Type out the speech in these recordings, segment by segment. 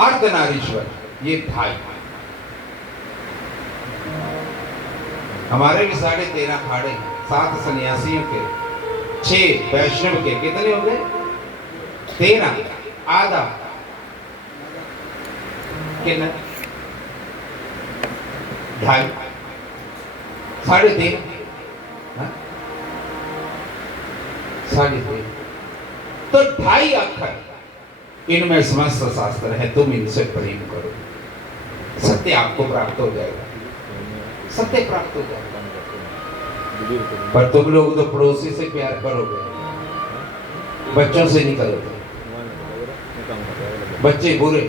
अर्धनारीश्वर, ये भाई। हमारे भी 13.5 अखाड़े हैं, 7 सन्यासियों के, 6 वैष्णव के, कितने हो गए? 13। आधा कितना? 2.5, 3.5, 3.5। तो 2.5 अक्षर इनमें समस्त शास्त्र है। तुम इनसे प्रेम करो, सत्य आपको प्राप्त हो जाएगा, सत्य प्राप्त हो जाएगा। पर तुम लोग तो पड़ोसी से प्यार करोगे, बच्चों से नहीं करोगे। बच्चे बुरे,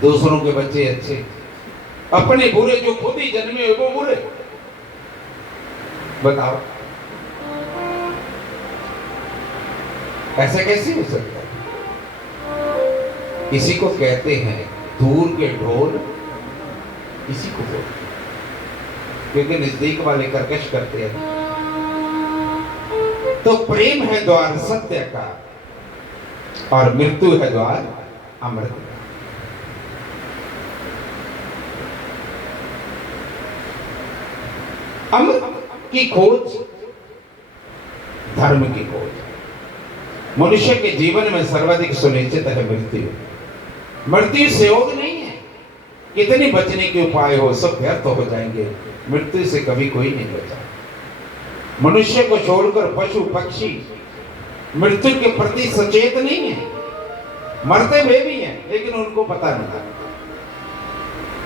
दूसरों के बच्चे अच्छे, अपने बुरे, जो खुद ही जन्मे वो बुरे। बताओ ऐसा कैसे हो सकता है? इसी को कहते हैं दूर के ढोल इसी को बोलते, क्योंकि नजदीक वाले कर्कश करते हैं। तो प्रेम है द्वार सत्य का और मृत्यु है द्वार अमृत का। अमृत की खोज धर्म की खोज। मनुष्य के जीवन में सर्वाधिक सुनिश्चित है मृत्यु। मृत्यु से योग नहीं है, कितनी बचने के उपाय हो सब व्यर्थ हो जाएंगे। मृत्यु से कभी कोई नहीं बचा। मनुष्य को छोड़कर पशु पक्षी मृत्यु के प्रति सचेत नहीं है। मरते वे भी हैं लेकिन उनको पता नहीं,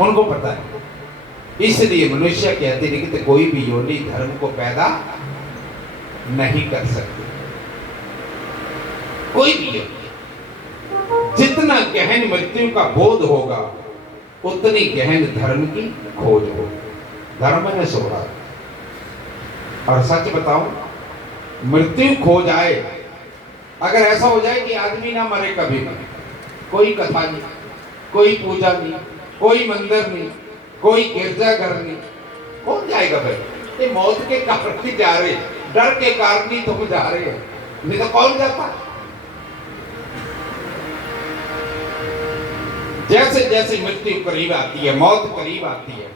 उनको पता नहीं। इसलिए मनुष्य के अतिरिक्त कोई भी योनि धर्म को पैदा नहीं कर सकती, कोई भी योनि। जितना गहन मृत्यु का बोध होगा उतनी गहन धर्म की खोज होगी। धर्म में सोहा। और सच बताऊं, मृत्यु खो जाए, अगर ऐसा हो जाए कि आदमी ना मरे कभी भी, कोई कथा नहीं, कोई पूजा नहीं, कोई मंदिर नहीं, कोई गिरजाघर नहीं, कौन जाएगा भाई? ये मौत के कारण ही जा रहे, डर के कारण ही तुम जा रहे हो, नहीं तो कौन जाता? जैसे जैसे मृत्यु करीब आती है, मौत करीब आती है,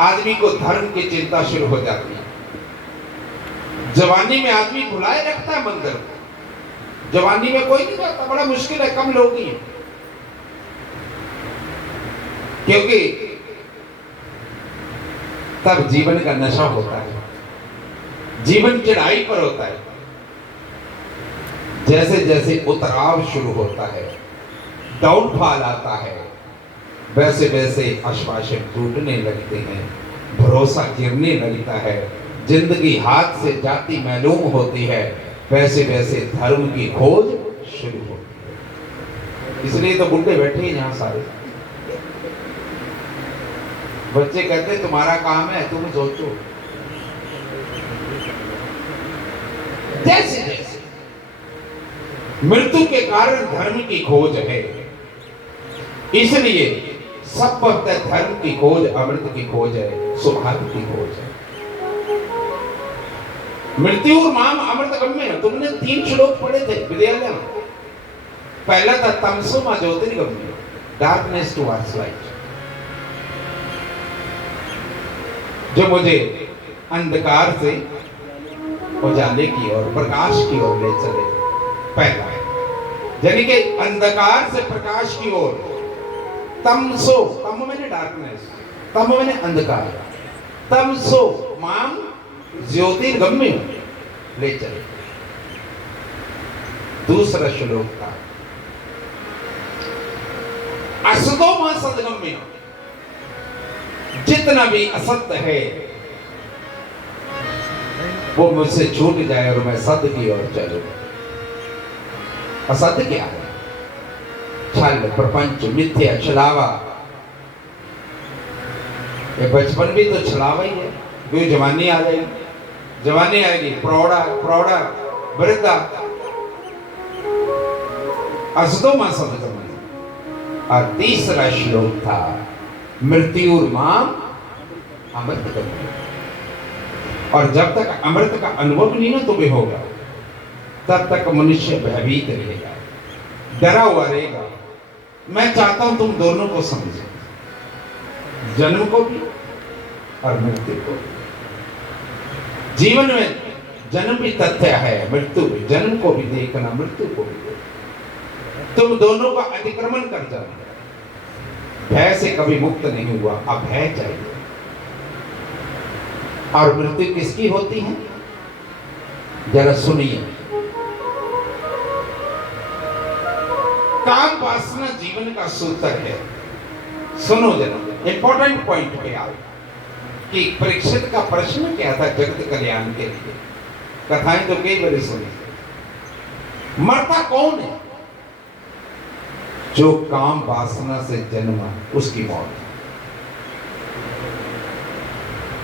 आदमी को धर्म की चिंता शुरू हो जाती है। जवानी में आदमी भुलाए रखता है मंदिर को, जवानी में कोई नहीं जाता, बड़ा मुश्किल है, कम लोग ही हैं। क्योंकि तब जीवन का नशा होता है, जीवन चढ़ाई पर होता है। जैसे जैसे उतराव शुरू होता है, डाउनफॉल आता है, वैसे वैसे आश्वासन टूटने लगते हैं, भरोसा गिरने लगता है, जिंदगी हाथ से जाती मालूम होती है, वैसे वैसे धर्म की खोज शुरू होती है। इसलिए तो बुढ़े बैठे हैं यहां सारे। बच्चे कहते तुम्हारा काम है, तुम सोचो। जैसे जैसे मृत्यु के कारण धर्म की खोज है, इसलिए सब वक्त धर्म की खोज, अमृत की खोज है, सौभाग्य की खोज है। मृत्यु और माम अमृत गम्य। तुमने 3 श्लोक पढ़े थे विद्यालय में। पहला था तमसो मा ज्योतिर्गम्य, डार्कनेस टुवर्ड्स लाइट, जो मुझे अंधकार से उजाले की ओर, प्रकाश की ओर ले चले। पहला यानी कि अंधकार से प्रकाश की ओर। तमसो, तम मैंने डार्कनेस, तम मैंने अंधकार, तमसो माम ज्योतिर्गम्य ले चले। दूसरा श्लोक था असतो मां सदगम्य, जितना भी असत्य है वो मुझसे छूट जाए और मैं सत्य की ओर चलूं। असत्य क्या है? छल, प्रपंच, मिथ्या, छलावा। ये बचपन भी तो छलावा ही है। क्यों? जवानी आ जाएगी, जवानी आएगी, प्रौढ़ा प्रौढ़ा वृद्धा। असतो मां सदगम्य। और तीसरा श्लोक था मृत्यु माम अमृत गम्य। और जब तक अमृत का अनुभव नहीं ना तुम्हें होगा, तब तक मनुष्य भयभीत रहेगा, डरा हुआ रहेगा, मैं चाहता हूं तुम दोनों को समझो, जन्म को भी और मृत्यु को भी। जीवन में जन्म भी तथ्य है, मृत्यु भी। जन्म को भी देखना, मृत्यु को भी देखना। तुम दोनों का अतिक्रमण कर जाना। भय से कभी मुक्त नहीं हुआ, अब भय चाहिए। और मृत्यु किसकी होती है, जरा सुनिए। काम वासना जीवन का सूत्र है। सुनो जरा, इंपॉर्टेंट पॉइंट पे आओ कि परीक्षित का प्रश्न क्या था जगत कल्याण के लिए। कथाएं तो कई बार सुनी। मरता कौन है? जो काम वासना से जन्मा, उसकी मौत।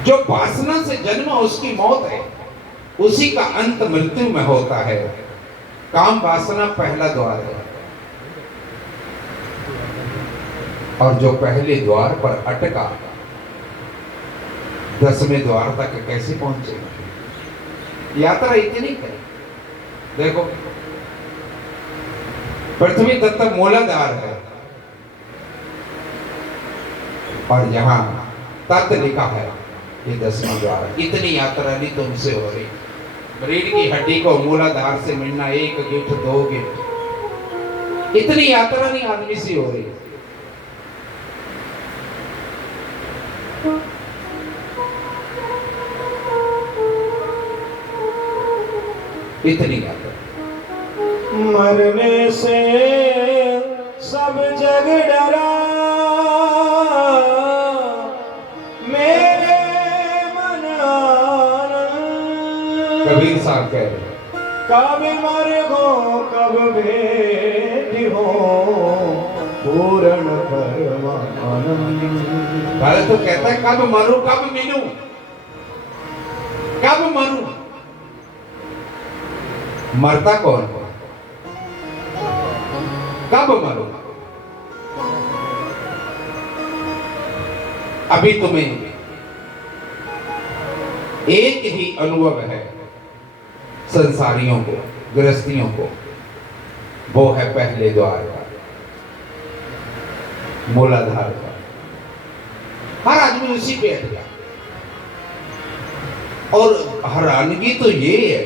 जो वासना से जन्मा उसकी मौत है, उसी का अंत मृत्यु में होता है। काम वासना पहला द्वार है, और जो पहले द्वार पर अटका 10वें द्वार तक कैसे पहुंचेगा? यात्रा इतनी है। देखो, पृथ्वी तत्व मूलाधार है, और यहां तत्व लिखा है ये 10वां द्वार। इतनी यात्रा नहीं तुमसे हो रही। रीढ़ की हड्डी को मूलाधार से मिलना 1 गिट 2 गिट, इतनी यात्रा नहीं आदमी से हो रही। इतनी यात्रा। मरने से सब जग डरा, मेरे मन आनंद। कबीर साहब कह रहे, कब मर हो कब भेंट हो, पूर्ण परमानंद। पहले तो कहता है कब मरूं कब मिलूं, कब मरूं। मरता कौन है? कब मरूं? अभी तुम्हें एक ही अनुभव है संसारियों को, गृहस्थियों को, वो है पहले द्वार का, मूलाधार का। हर आदमी उसी पे अटका। और हैरानगी तो ये है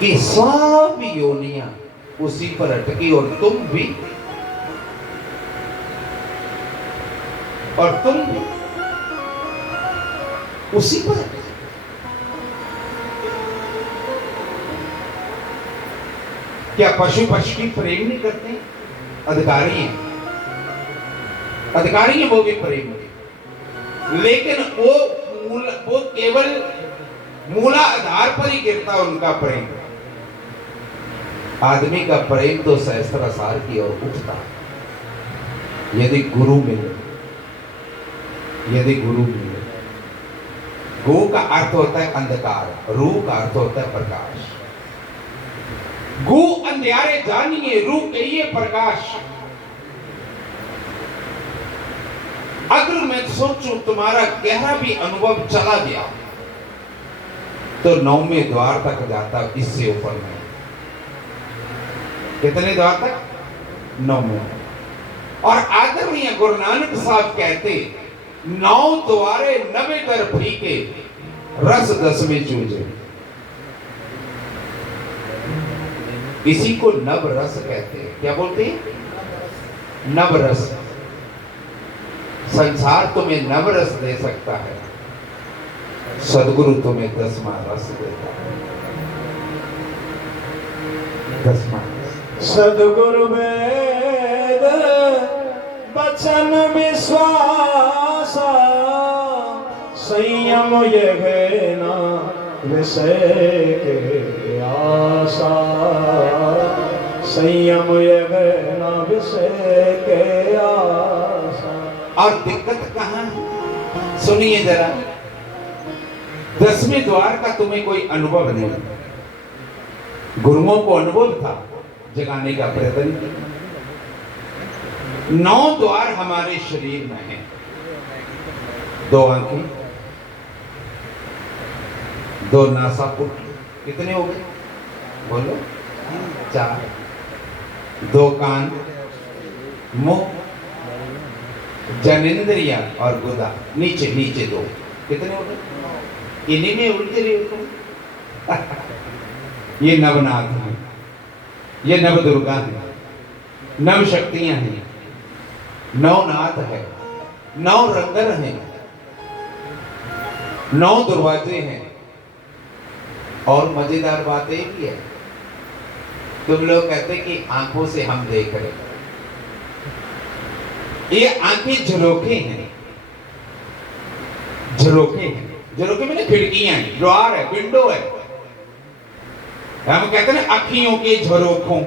कि सब योनियां उसी पर अटकी, और तुम भी उसी पर अटके। क्या पशु पक्षी प्रेम नहीं करते? अधिकारी हैं, अधिकारी हैं, वो भी प्रेम नहीं, लेकिन वो केवल मूला आधार पर ही गिरता उनका प्रेम। आदमी का प्रेम तो सहस्त्रासार की ओर उठता यदि गुरु मिले, यदि गुरु मिले। गो का अर्थ होता है अंधकार, रू का अर्थ होता है प्रकाश। गो अंधियारे जानिए, रू कहिए प्रकाश। अगर मैं सोचूं तुम्हारा गहरा भी अनुभव चला गया तो 9वें द्वार तक जाता, इससे ऊपर नहीं। कितने द्वार तक? 9वें। और आदरणीय गुरु नानक साहब कहते 9 द्वारे 90 दर फीके, रस 10वें चूजे। इसी को नव रस कहते हैं। क्या बोलते हैं? नव रस। संसार तुम्हें नव रस दे सकता है, सदगुरु तुम्हें 10वां रस देता है। 10वां सदगुरु वेद वचन विश्वास, संयम यह ना विषय के आशा, संयम यह ना विषय के आशा। और दिक्कत कहां है? सुनिए जरा। 10वें द्वार का तुम्हें कोई अनुभव नहीं। गुरुओं को अनुभव था, जगाने का प्रयत्न किया। 9 द्वार हमारे शरीर में है। 2 आंखें, 2 नासापुट, कितने हो गए? बोलो। 4। 2 कान, मुख, जनेंद्रिया और गुदा, नीचे नीचे दो, कितने हो गए? इन्हीं में उलझे रही हो ये नवनाथ है, ये नव दुर्गा है, नव शक्तियां हैं, नवनाथ है, नव रंगन है, नौ दरवाजे हैं। और मजेदार बात एक ही है, तुम लोग कहते कि आंखों से हम देख रहे, ये आंखें झरोखे हैं, झरोखे हैं। झरोखे में खिड़कियां हैं, द्वार है, विंडो है। हम कहते हैं ना अखियों के झरोखों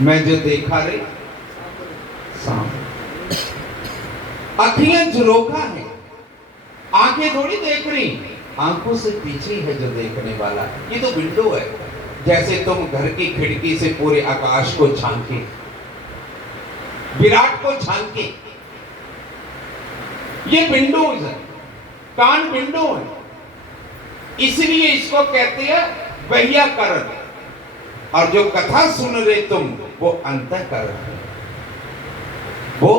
मैं जो देखा रे सामने। अखियां झरोखा है, आंखें थोड़ी देख रही, आंखों से पीछे है जो देखने वाला। ये तो विंडो है, जैसे तुम घर की खिड़की से पूरे आकाश को झांके, विराट को झांके। ये विंडोज है, कान विंडो है, इसलिए इसको कहते हैं वैयाकरण। और जो कथा सुन रहे तुम, वो अंतःकरण है, वो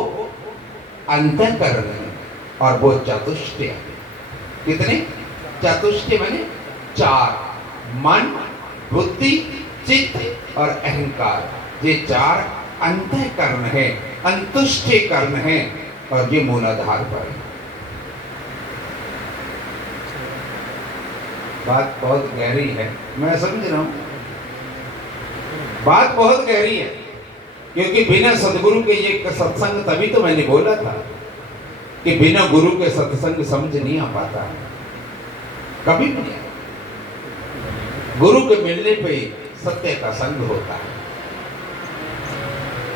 अंतःकरण है। और वो चतुष्टय है। कितने? चतुष्टय माने चार, मन, बुद्धि, चित्त और अहंकार। ये चार अंतःकरण है, अंतुष्टि कर्ण है, और ये मूलाधार पर है। बात बहुत गहरी है, मैं समझ रहा हूं, बात बहुत गहरी है। क्योंकि बिना सदगुरु के ये सत्संग, तभी तो मैंने बोला था कि बिना गुरु के सत्संग समझ नहीं आ पाता है, कभी भी नहीं। गुरु के मिलने पे सत्य का संग होता है।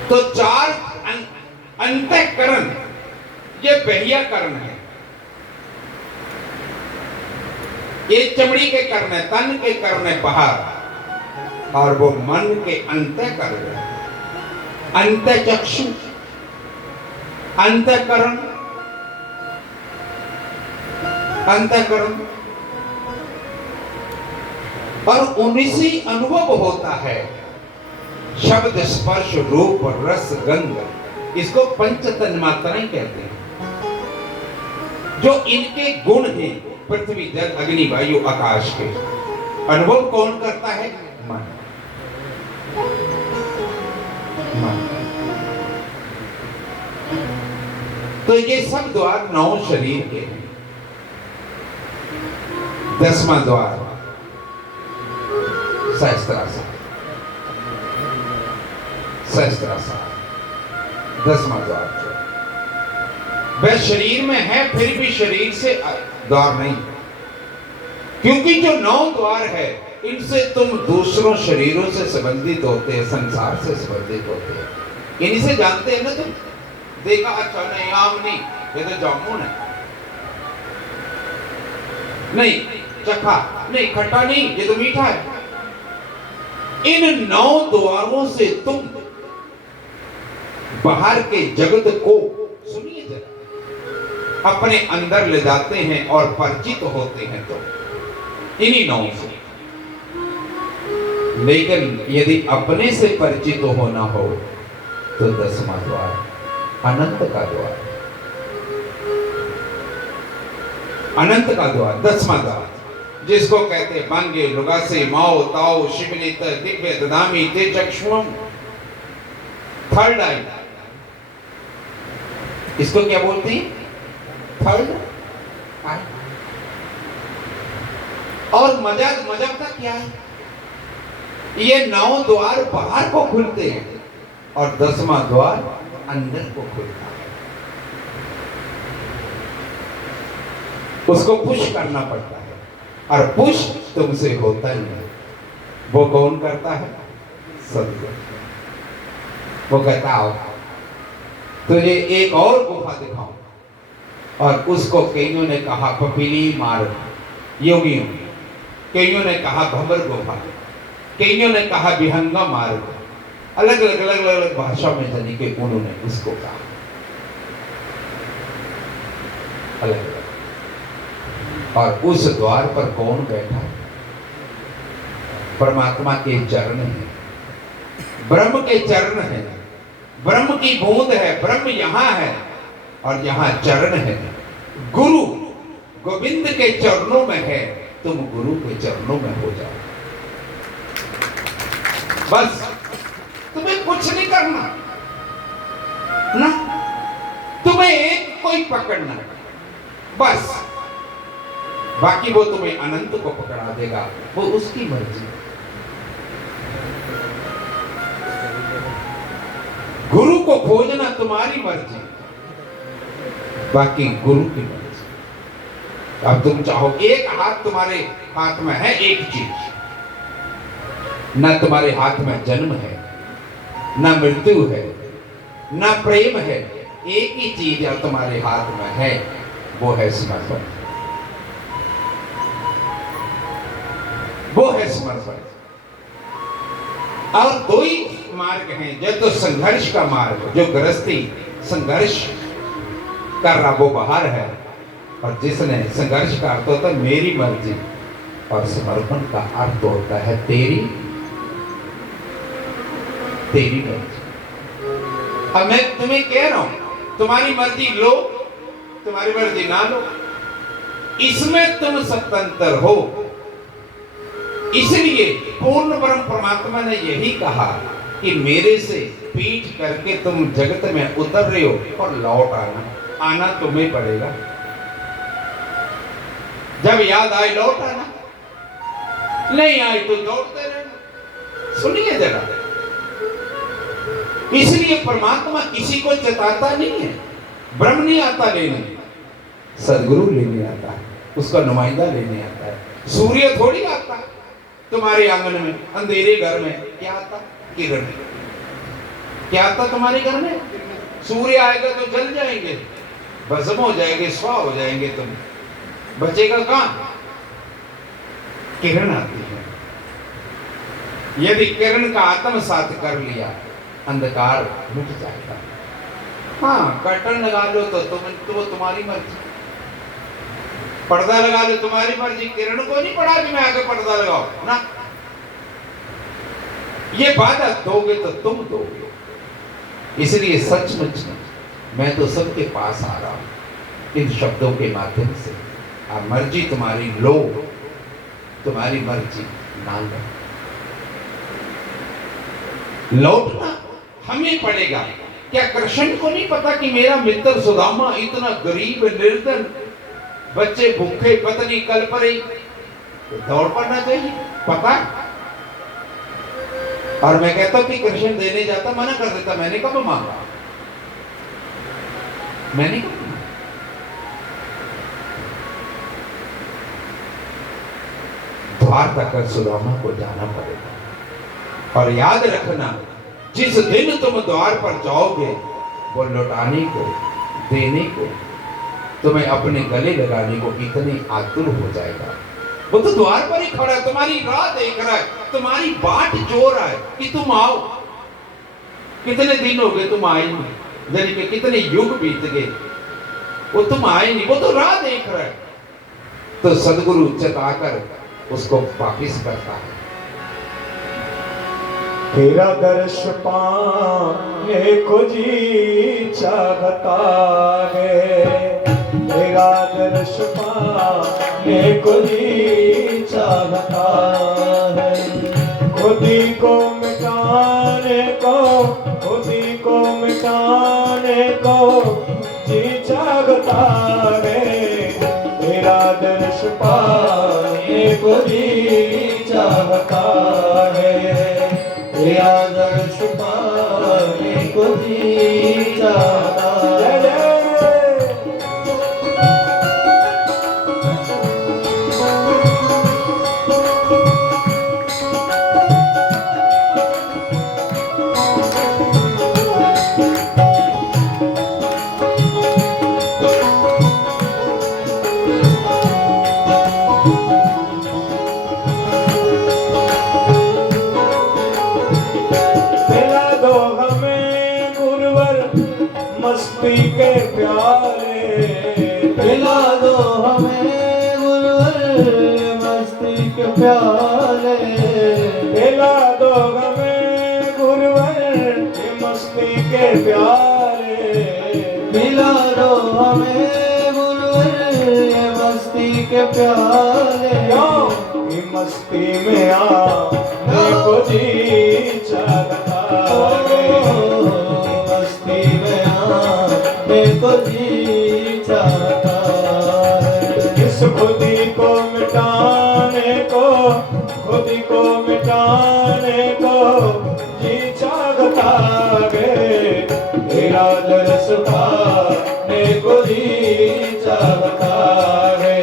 तो चार अंतःकरण, ये बहियाकरण है। ये चमड़ी के कर्ण है, तन के कर्ण है बाहर, और वो मन के अंतःकरण है। अंतःचक्षु, अंतःकरण, अंतःकरण, और उन्हीं से अनुभव होता है शब्द, स्पर्श, रूप, रस, गंध। इसको पंच तन्मात्राएं कहते हैं। जो इनके गुण हैं, पृथ्वी, जल, अग्नि, वायु, आकाश के, अनुभव कौन करता है? मन। मन। तो ये सब द्वार 9 शरीर के हैं। 10वां द्वार सहस्त्रासन, सहस्त्रासन 10वां द्वार। वह शरीर में है, फिर भी शरीर से द्वार नहीं, क्योंकि जो 9 द्वार है, इनसे तुम दूसरों शरीरों से संबंधित होते हैं, संसार से संबंधित होते हैं। इन्हीं से जानते हैं ना तुम। देखा, अच्छा नहीं, आम नहीं, ये तो जामुन है, नहीं चखा, नहीं खट्टा नहीं, ये तो मीठा है। इन 9 द्वारों से तुम बाहर के जगत को, सुनिए जरा, अपने अंदर ले जाते हैं और परिचित होते हैं तो इन्हीं 9 से। लेकिन यदि अपने से परिचित होना हो तो 10वां द्वार, अनंत का द्वार, अनंत का द्वार, 10वां द्वार, जिसको कहते हैं बांगे, लुगासे, माओ, ताओ, शिवलित, दिव्य, ददामी, तेजक्षुम, थर्ड आई। इसको क्या बोलते हैं? थर्ड आई। और मजा का क्या है? ये 9 द्वार बाहर को खुलते हैं और 10वां द्वार अंदर को खुलता है। उसको पुश करना पड़ता है, और पुश तुमसे होता ही नहीं। वो कौन करता है? सदगुरु। वो कहता आओ तुझे एक और गुफा दिखाऊं, और उसको कईयों ने कहा पपीली मार्ग, योगियों, कईयों ने कहा भंवर गुफा, कईयों ने कहा विहंगा मार्ग, अलग अलग भाषा में जाने के उन्होंने उसको कहा अलग अलग। और उस द्वार पर कौन बैठा? परमात्मा के चरण हैं, ब्रह्म के चरण हैं, ब्रह्म की बूंद है, ब्रह्म यहां है और यहां चरण है। गुरु गोविंद के चरणों में है, तुम गुरु के चरणों में हो जाओ। बस तुम्हें कुछ नहीं करना ना, तुम्हें एक कोई पकड़ना, बस बाकी वो तुम्हें अनंत को पकड़ा देगा, वो उसकी मर्जी। गुरु को खोजना तुम्हारी मर्जी, बाकी गुरु की मर्जी। अब तुम चाहो, एक हाथ तुम्हारे हाथ में है, एक चीज, ना तुम्हारे हाथ में जन्म है, ना मृत्यु है, ना प्रेम है, एक ही चीज है तुम्हारे हाथ में है, वो है समर्पण, वो है समर्पण। और दो ही मार्ग हैं, जो तो संघर्ष का मार्ग, जो गृहस्थी संघर्ष कर रहा वो बाहर है, और जिसने संघर्ष का अर्थ होता है मेरी मर्जी, और समर्पण का अर्थ होता है तेरी मर्जी। अब मैं तुम्हें कह रहा हूं, तुम्हारी मर्जी लो, तुम्हारी मर्जी ना लो, इसमें तुम स्वतंत्र हो। इसलिए पूर्ण ब्रह्म परमात्मा ने यही कहा कि मेरे से पीठ करके तुम जगत में उतर रहे हो और लौट आना तुम्हें पड़ेगा। जब याद आए लौट आना, नहीं आए तो दौड़ते रहना। सुनिए जरा, इसलिए परमात्मा किसी को चताता नहीं है। ब्रह्म नहीं आता लेने, सदगुरु लेने आता है, उसका नुमाइंदा लेने आता है। सूर्य थोड़ी आता तुम्हारे आंगन में, अंधेरे घर में क्या आता? किरण। क्या आता तुम्हारे घर में? सूर्य आएगा तो जल जाएंगे, भस्म हो जाएंगे, स्वा हो जाएंगे, तुम बचेगा कहां? किरण आती है। यदि किरण का आत्मसात कर लिया, अंधकार मिट जाएगा। हाँ, कर्टन लगा लो तो तुम्हारी मर्जी, पर्दा लगा लो तुम्हारी मर्जी। किरण को नहीं पड़ा कि मैं आगे पर्दा लगाओ ना, ये बाधा दोगे तो तुम दोगे। इसलिए सचमुच मैं तो सबके पास आ रहा हूं इन शब्दों के माध्यम से। अब मर्जी तुम्हारी लो, तुम्हारी मर्जी ना लो, लौटना हमें पड़ेगा। क्या कृष्ण को नहीं पता कि मेरा मित्र सुदामा इतना गरीब निर्धन, बच्चे भूखे, पत्नी कल पर ही, तो दौड़ पड़ना चाहिए, पता है। और मैं कहता हूं कि कृष्ण देने जाता, मना कर देता, मैंने कब मांगा, मैंने कब मांगा। द्वार तक सुदामा को जाना पड़ेगा। और याद रखना, जिस दिन तुम द्वार पर जाओगे, वो लौटाने को, देने को, तुम्हें अपने गले लगाने को इतने आतुर हो जाएगा। वो तो द्वार पर ही खड़ा है, तुम्हारी राह देख रहा है, तुम्हारी बाट जो रहा है कि तुम आओ। कितने दिन हो गए तुम आए नहीं, यानी कि कितने युग बीत गए, वो तुम आए नहीं, वो तो राह देख रहा है। तो सदगुरु चताकर उसको वापिस करता है। तेरा दर्श पाने को जी चाहता है, तेरा दर्श पाने को जी चाहता है। खुद ही को मिटाने को, खुद ही को मिटाने को जी चाहता है। तेरा दर्श पाने को जी चाहता है, तेरा दर्श पाने को जी चाहता है। मस्ती के प्यारे, पिला दो हमें गुरुवर मस्ती के प्यारे, पिला दो हमें गुरुवर मस्ती मस्ती के प्यारे पिला दो हमें गुरुवर ये मस्ती के प्याले। क्यों कि मस्ती में आने को जी चाहता है, मस्ती में आने को जी चाहता है। इस खुदी को मिटाने को, खुदी को मिटाने को जी चाहता है, तेरा दर्श पाने को जी चाहता है,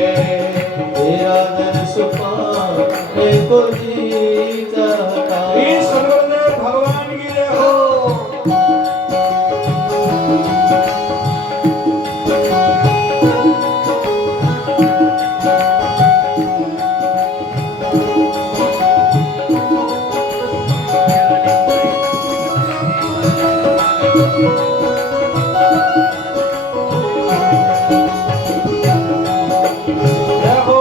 तेरा दर्श पाने को जी चाहता है। इस सर्वदेव भगवान की जय हो। जय हो।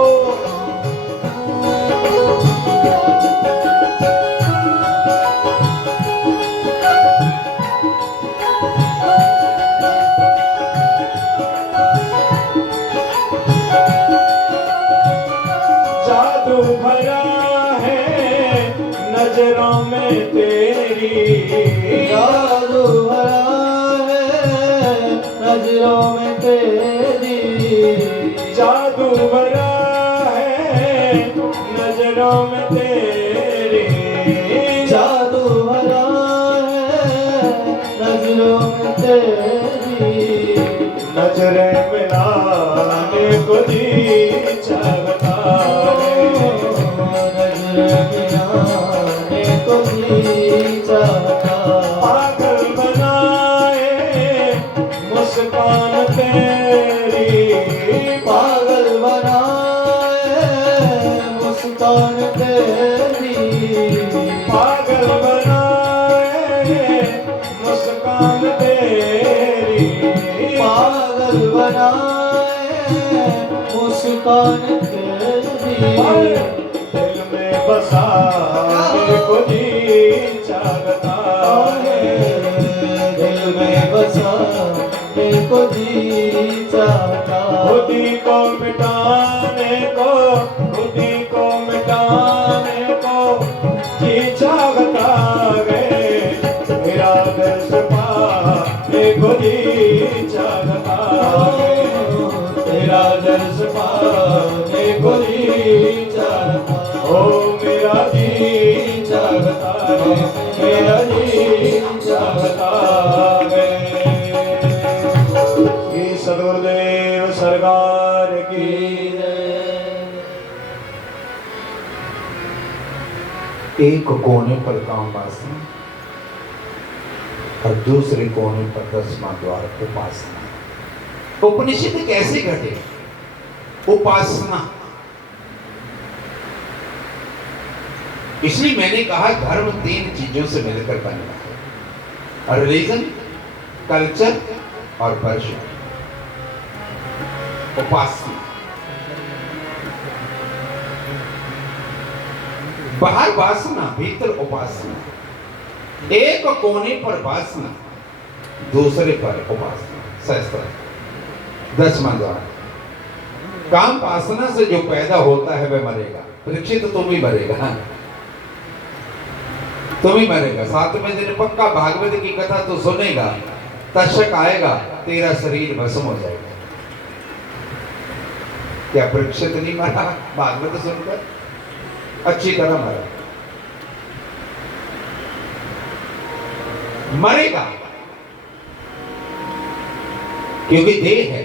जादू भरा है नजरों में तेरी, जादू भरा है नजरों में तेरी, जादू भरा है नजरों में तेरी, जादू भरा है नजरों में तेरी। नजरें मिलाने को जी चाहता है, नजर मिलाने को जी चाहता। पागल बनाए मुस्कान तेरी, पागल बनाए मुस्कान तेरी, पागल बनाए मुस्कान तेरी, पागल बनाए मुस्कान तेरी। दिल में बसाने को जी चाहता है, दिल में बसाने को जी चाहता। खुदी को मिटाने को, खुदी को मिटाने को जी चाहता है, मेरा दर्श पाने को जी चाहता है, तेरा दर्श पाने को जी चाहता। ओ मेरा जी चाहता है, मेरा जी चाहता है। श्री सदगुरुदेव सरकार की एक कोने पर काम वासना और दूसरे कोने पर 10वां द्वार उपासना। उपनिषद कैसे घटे? उपासना। इसलिए मैंने कहा धर्म 3 चीजों से मिलकर बनना है, रिलीजन, कल्चर और वर्शिप। उपासना बाहर वासना, भीतर उपासना। एक कोने पर वासना, दूसरे पर उपासना। शास्त्र 10वां द्वार। काम वासना से जो पैदा होता है वह मरेगा। परीक्षित तुम ही मरेगा, तुम ही मरेगा। 7वें दिन पक्का भागवत की कथा तो सुनेगा, तशक आएगा, तेरा शरीर भस्म हो जाएगा। क्या परीक्षित नहीं मरा भागवत सुनकर? अच्छी तरह मरा, मरेगा, क्योंकि देह है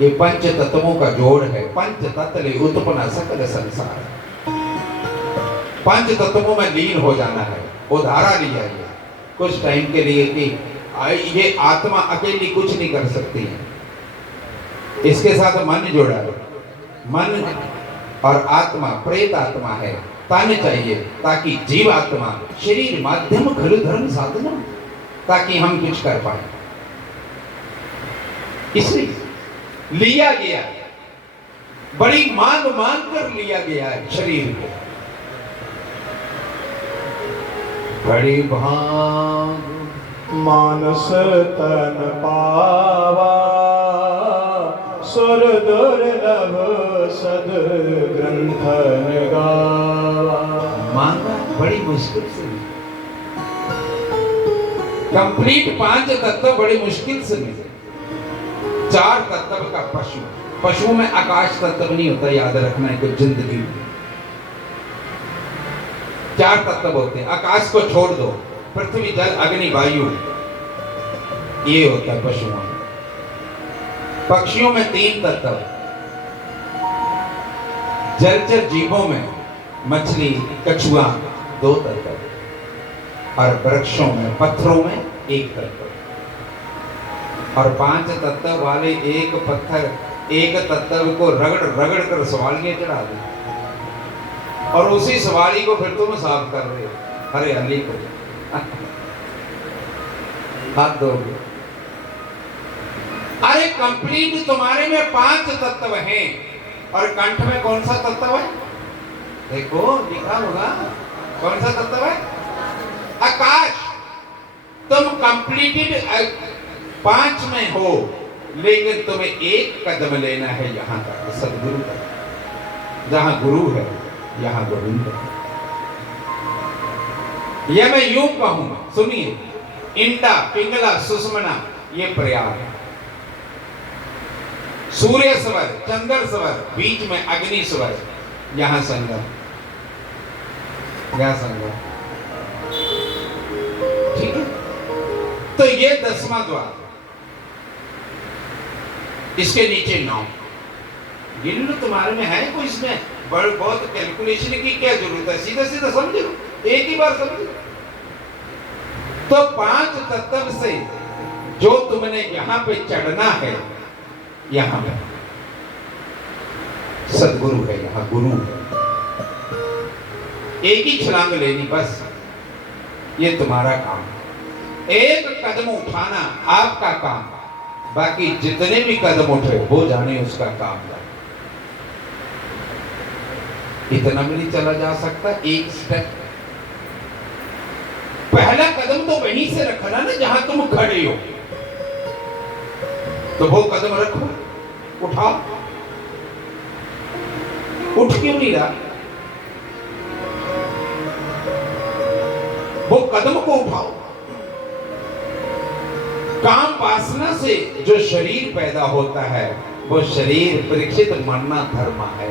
ये पंच तत्वों का जोड़ है। पंच तत्व उत्पन्न सकल संसार, पंच तत्वों में लीन हो जाना है। उधारा लिया गया कुछ टाइम के लिए कि ये आत्मा अकेली कुछ नहीं कर सकती है, इसके साथ मन जोड़ा है। मन और आत्मा प्रेत आत्मा है, तन चाहिए ताकि जीव आत्मा शरीर माध्यम खलु धर्म साधना, ताकि हम कुछ कर पाए। इसलिए लिया गया, बड़ी मांग मांग कर लिया गया है शरीर को। बड़ी भाग मानस तन पावा सुर दुर्लभ सद ग्रंथन गावा। मांगा बड़ी मुश्किल से, कंप्लीट 5 तत्व बड़ी मुश्किल से मिले। 4 तत्व का पशु, पशु में आकाश तत्व नहीं होता, याद रखना है कुछ जिंदगी में। 4 तत्व होते हैं, आकाश को छोड़ दो, पृथ्वी जल अग्नि वायु, ये होता है पशुओं में। पक्षियों में 3 तत्व, जलचर जीवों में मछली कछुआ 2 तत्व, और वृक्षों में पत्थरों में 1 तत्व, और 5 तत्व वाले एक पत्थर एक तत्व को रगड़ रगड़ कर सवालियां चढ़ा दी, और उसी सवाली को फिर तुम साफ कर रहे हो हरियाली को। हाथ दोगे। अरे कंप्लीट तुम्हारे में 5 तत्व हैं, और कंठ में कौन सा तत्व है? देखो लिखा होगा, कौन सा तत्व है? आकाश। तुम कंप्लीटेड 5 में हो, लेकिन तुम्हें एक कदम लेना है यहां तक, सदगुरु तक। जहां गुरु है यहां गोविंद है। यह मैं यूं कहूंगा, सुनिए, इंडा पिंगला सुषमना ये प्रयाग है। सूर्य स्वर चंद्र स्वर, बीच में अग्नि स्वर, यहां संगम, यहां संगम। ठीक है, तो ये 10वां द्वार, इसके नीचे 9। गिन तुम्हारे में है कोई, इसमें बहुत कैलकुलेशन की क्या जरूरत है? सीधा सीधा समझ लो, एक ही बार समझ लो। तो 5 तत्व से जो तुमने यहां पे चढ़ना है, यहां पे सदगुरु है, यहां गुरु है। एक ही छलांग लेनी बस, ये तुम्हारा काम है। एक कदम उठाना आपका काम, बाकी जितने भी कदम उठे वो जाने उसका काम है। इतना भी नहीं चला जा सकता, एक स्टेप। पहला कदम तो वहीं से रखना ना जहां तुम खड़े हो, तो वो कदम रखो, उठाओ। उठ क्यों नहीं रहा? वो कदम को उठाओ। काम वासना से जो शरीर पैदा होता है, वो शरीर परीक्षित मरना धर्म है।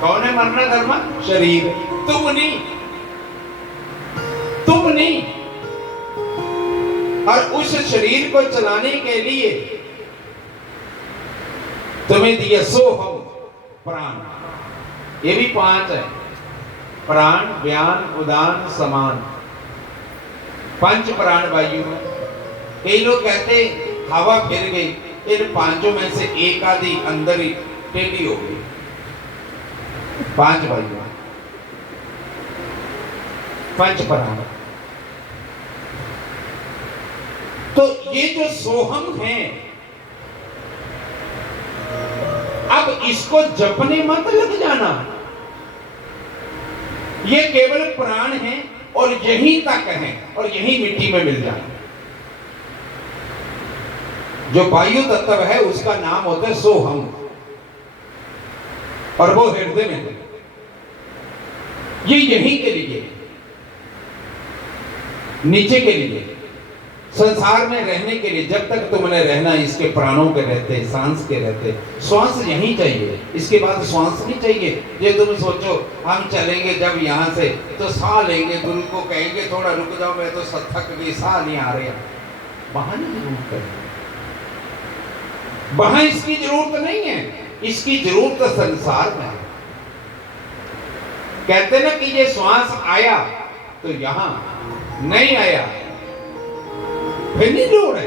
कौन है मरना धर्म? शरीर, तुम नहीं, तुम नहीं। और उस शरीर को चलाने के लिए तुम्हें दिया सोहम प्राण, ये भी 5 है। प्राण व्यान उदान समान, 5 प्राण वायु में। कई लोग कहते हवा फिर गई, इन 5 में से एक आधी अंदर ही टेढ़ी हो गई। 5 वायु, 5 प्राण। तो ये जो सोहम है, अब इसको जपने मत लग जाना। ये केवल प्राण है और यहीं तक है, और यहीं मिट्टी में मिल जाना। जो वायु तत्व है उसका नाम होता है सोहम, और वो हृदय में है। ये यहीं के लिए, नीचे के लिए, संसार में रहने के लिए। जब तक तुमने रहना, इसके प्राणों के रहते, सांस के रहते, श्वास यहीं चाहिए, इसके बाद श्वास नहीं चाहिए। ये तुम सोचो हम चलेंगे जब यहाँ से तो साह लेंगे, गुरु को कहेंगे थोड़ा रुक जाओ, मैं तो थक गई, साह नहीं आ रहा, वहां नहीं जरूरत है, वहां इसकी जरूरत नहीं है। इसकी जरूरत संसार में है। कहते ना कि ये श्वास आया तो यहां नहीं आया, फिर नहीं लोड़ है।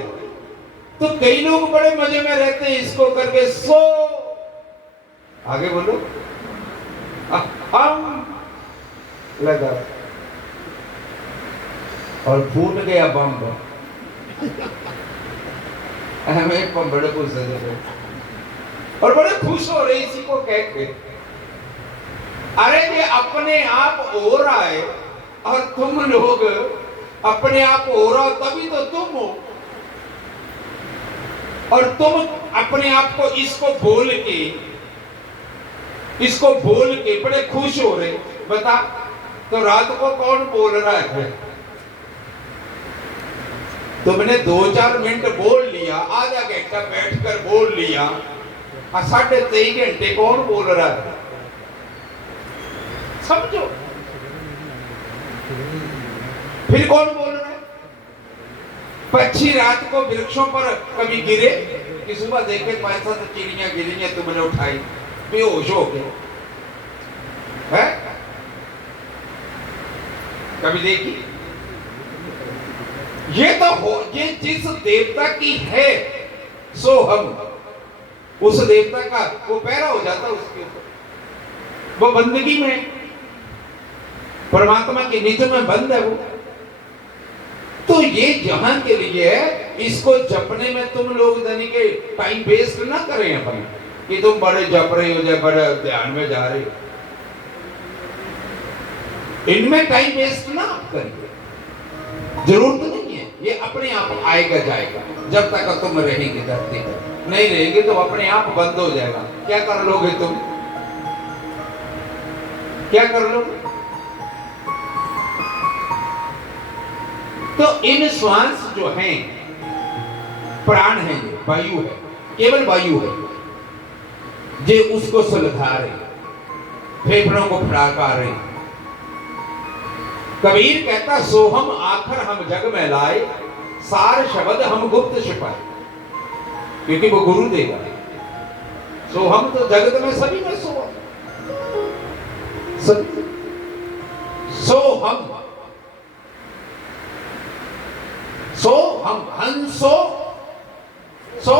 तो कई लोग बड़े मजे में रहते हैं, इसको करके सो, आगे बोलो, हम लगा और फूट गया बम। हमें बड़े खुश है और बड़े खुश हो रहे इसी को कह के। अरे ये अपने आप हो रहा है और तुम लोग अपने आप हो रहा हो तभी तो तुम हो। और तुम अपने आप को इसको बोल के बड़े खुश हो रहे। बता, तो रात को कौन बोल रहा है? तुमने 2-4 मिनट बोल लिया, आधा घंटा बैठकर बोल लिया, और 3.5 घंटे कौन बोल रहा है? समझो। फिर कौन बोल रहा है? पक्षी रात को वृक्षों पर कभी गिरे कि सुबह देखे 5-7 चिड़ियां गिरी हैं, तुमने उठाई, बेहोश हो गए है? कभी देखी? ये तो हो, ये जिस देवता की है सो हम, उस देवता का वो पैरा हो जाता उसके ऊपर। वो बंदगी में, परमात्मा के निज में बंद है वो। तो ये जहां के लिए है, इसको जपने में तुम लोग यानी के टाइम वेस्ट ना करें अपन कि तुम बड़े जप रहे हो या बड़े ध्यान में जा रहे हो। इनमें टाइम वेस्ट ना करिए, जरूरत नहीं है। ये अपने आप आएगा जाएगा जब तक तुम रहेंगे धरती पर। नहीं रहेंगे तो अपने आप बंद हो जाएगा। क्या कर लोगे तुम? क्या कर लोगे? तो इन श्वास जो हैं, प्राण है, ये वायु है, केवल वायु है, जे उसको सुलझा रहे, फेफड़ों को फड़का रहे। कबीर कहता सोहम आखर हम जग में लाए, सार शब्द हम गुप्त छिपाए। क्योंकि वो गुरु देगा। सोहम तो जगत में सभी में सोहम, सोहम, सो हम हंसो, सो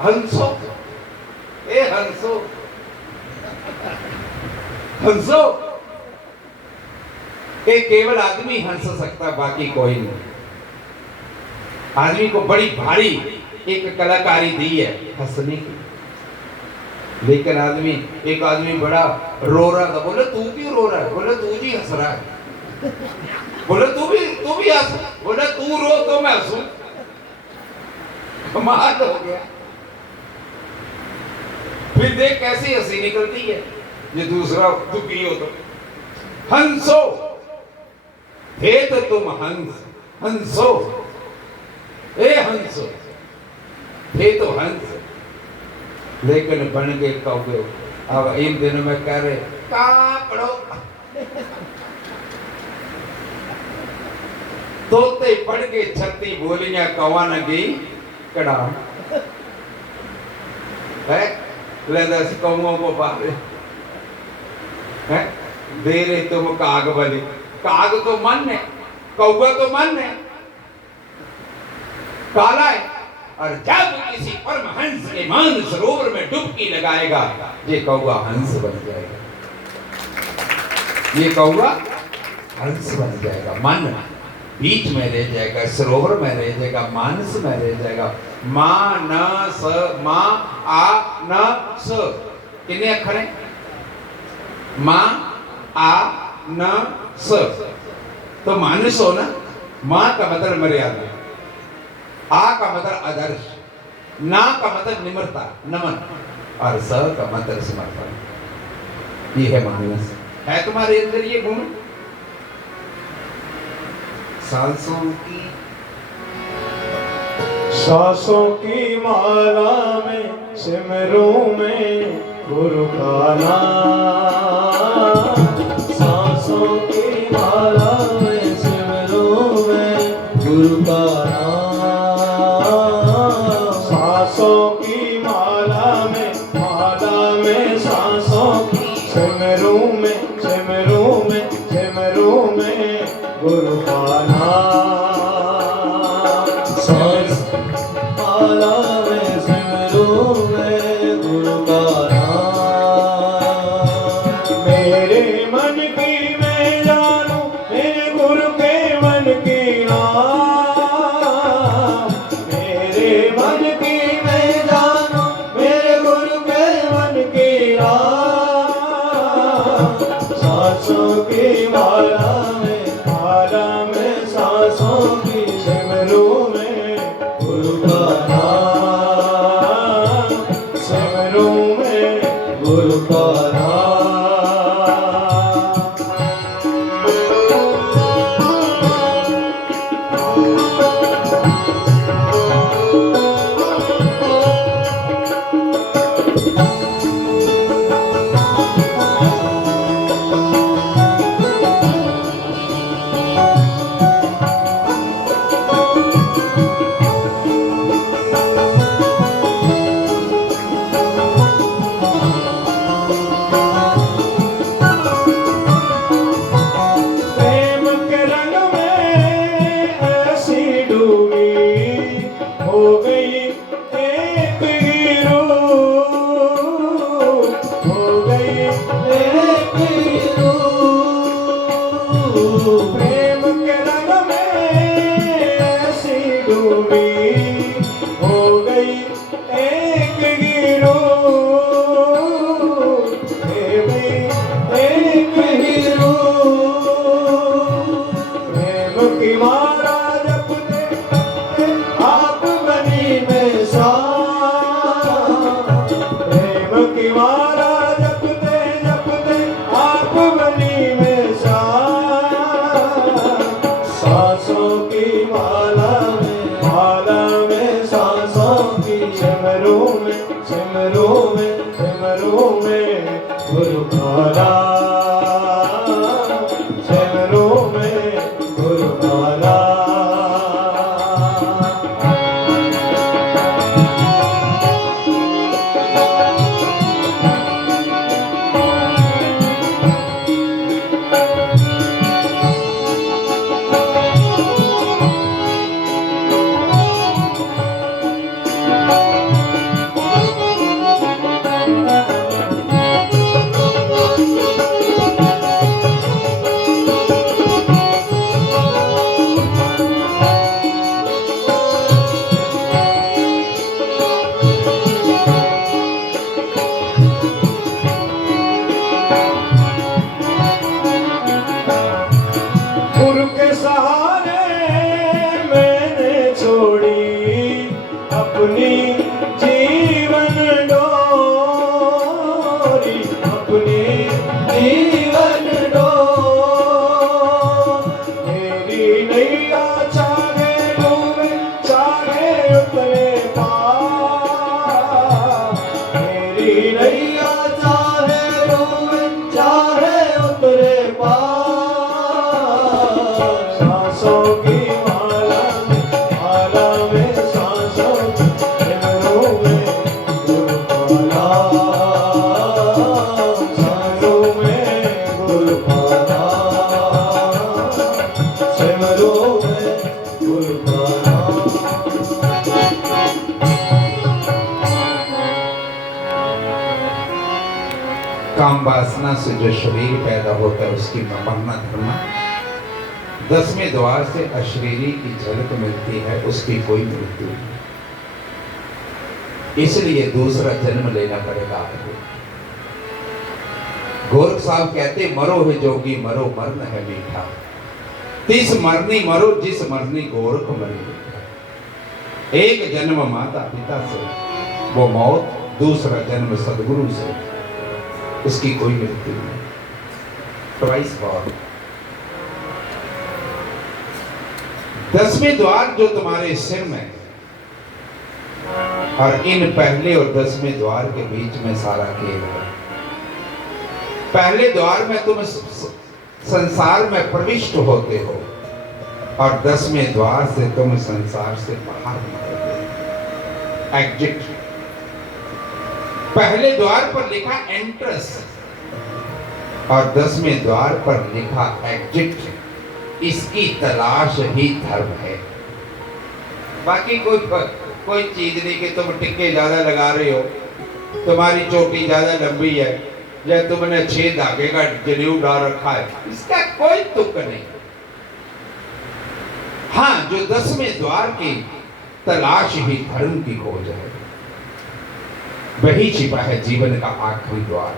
हंसो, ए हंसो, हंसो। ये केवल आदमी हंस सकता, बाकी कोई नहीं। आदमी को बड़ी भारी एक कलाकारी दी है हंसने की, लेकिन एक आदमी बड़ा रो रहा था। बोले तू क्यों रो रहा है? बोले तू जी हंस रहा है। बोले तू भी हंस। बोले तू रो तो मैं हंसू। कमाल हो गया। फिर देख कैसी हंसी निकलती है ये दूसरा दुखी हो तो। हंसो हे तो तुम हंस, हंसो ए हंसो, हे तो हंस, लेकिन बन गए कौवे। अब इन दिनों में कह रहे का पढ़ो, तोते पढ़ के छत्ती बोलियां कौवा न गई कड़ा है। ले कौओं को पाले है, दे रहे तुम काग बलि। काग तो मन है, कौवा तो मन है, काला है। और जब किसी परमहंस के मान सरोवर में डुबकी लगाएगा, ये कौवा हंस बन जाएगा। ये कौवा हंस बन जाएगा। मन बीच में रह जाएगा, सरोवर में रह जाएगा, मानस में रह जाएगा। मानस, मा आ न स कितने अक्षर हैं? मा आ न स। तो मानस हो ना। मां का मतलब मर्यादा, आ का मतलब आदर्श, ना का मतलब निम्रता नमन, और स का मतलब समर्पण। ये है मानस। है तुम्हारे अंदर ये गुण? सांसों की माला में सिमरूं में गुरु का नाम। सांसों की माला में सिमरूं में गुरु का नाम। सांसों की माला में सांसों की सिमरूं में गुरु का नाम। सांस माला में सिमरूं में गुरु का नाम। मेरे मन की मैं जानूं, मेरे गुरु के मन की नाम। की सिमरू में गुरु का नाम, सिमरू में गुरु का नाम। प्रेम के रंग में ऐसी डूबी हो गई एक ही रूह, हो गई एक ही रूह, प्रेम के रंग में ऐसी डूबी हो गई एक ही रूह, हे गई एक ही प्रेम की माला जपते आप बनी में सा, प्रेम की माला जपते जपते आप बनी में सा, सांसों की माला में सांसों की सिमरू में सिमरू में सिमरू में गुरु का नाम, सिमरू में गुरु का नाम। गुरु के सहारे मैंने छोड़ी अपनी जीवन डोरी, अपनी जीवन डोर, मेरी नैया चाहे डूबे चाहे उतरे पार, मेरी नैया चाहे डूबे चाहे उतरे पार। सांसों की माला में सांसों की सिमरू में गुरु का नाम, सिमरू में गुरु का नाम, सिमरो में गुरु का नाम। काम वासना से जो शरीर पैदा होता है उसकी मरना धर्मा, 10वें द्वार से अशरीरी की झलक मिलती है, उसकी कोई मृत्यु नहीं। इसलिए दूसरा जन्म लेना पड़ेगा आपको। गोरख साहब कहते मरो है जोगी मरो मरण है मीठा, तिस मरनी मरो जिस मरनी गोरख मरी। एक जन्म माता पिता से वो मौत, दूसरा जन्म सदगुरु से, उसकी कोई मृत्यु नहीं। Twice born. 10वें द्वार जो तुम्हारे सिर में और इन पहले और 10वें द्वार के बीच में सारा खेल है। पहले द्वार में तुम संसार में प्रविष्ट होते हो और 10वें द्वार से तुम संसार से बाहर निकलते हो। एग्जिट। पहले द्वार पर लिखा एंट्रेंस और 10वें द्वार पर लिखा एग्जिट। इसकी तलाश ही धर्म है। बाकी कोई चीज नहीं कि तुम टिक्के ज्यादा लगा रहे हो, तुम्हारी चोटी ज्यादा लंबी है या तुमने 6 धागे का जनेऊ डाल रखा है, इसका कोई तुक नहीं। हाँ, जो 10वें द्वार की तलाश ही धर्म की खोज है, वही छिपा है जीवन का आखिरी द्वार,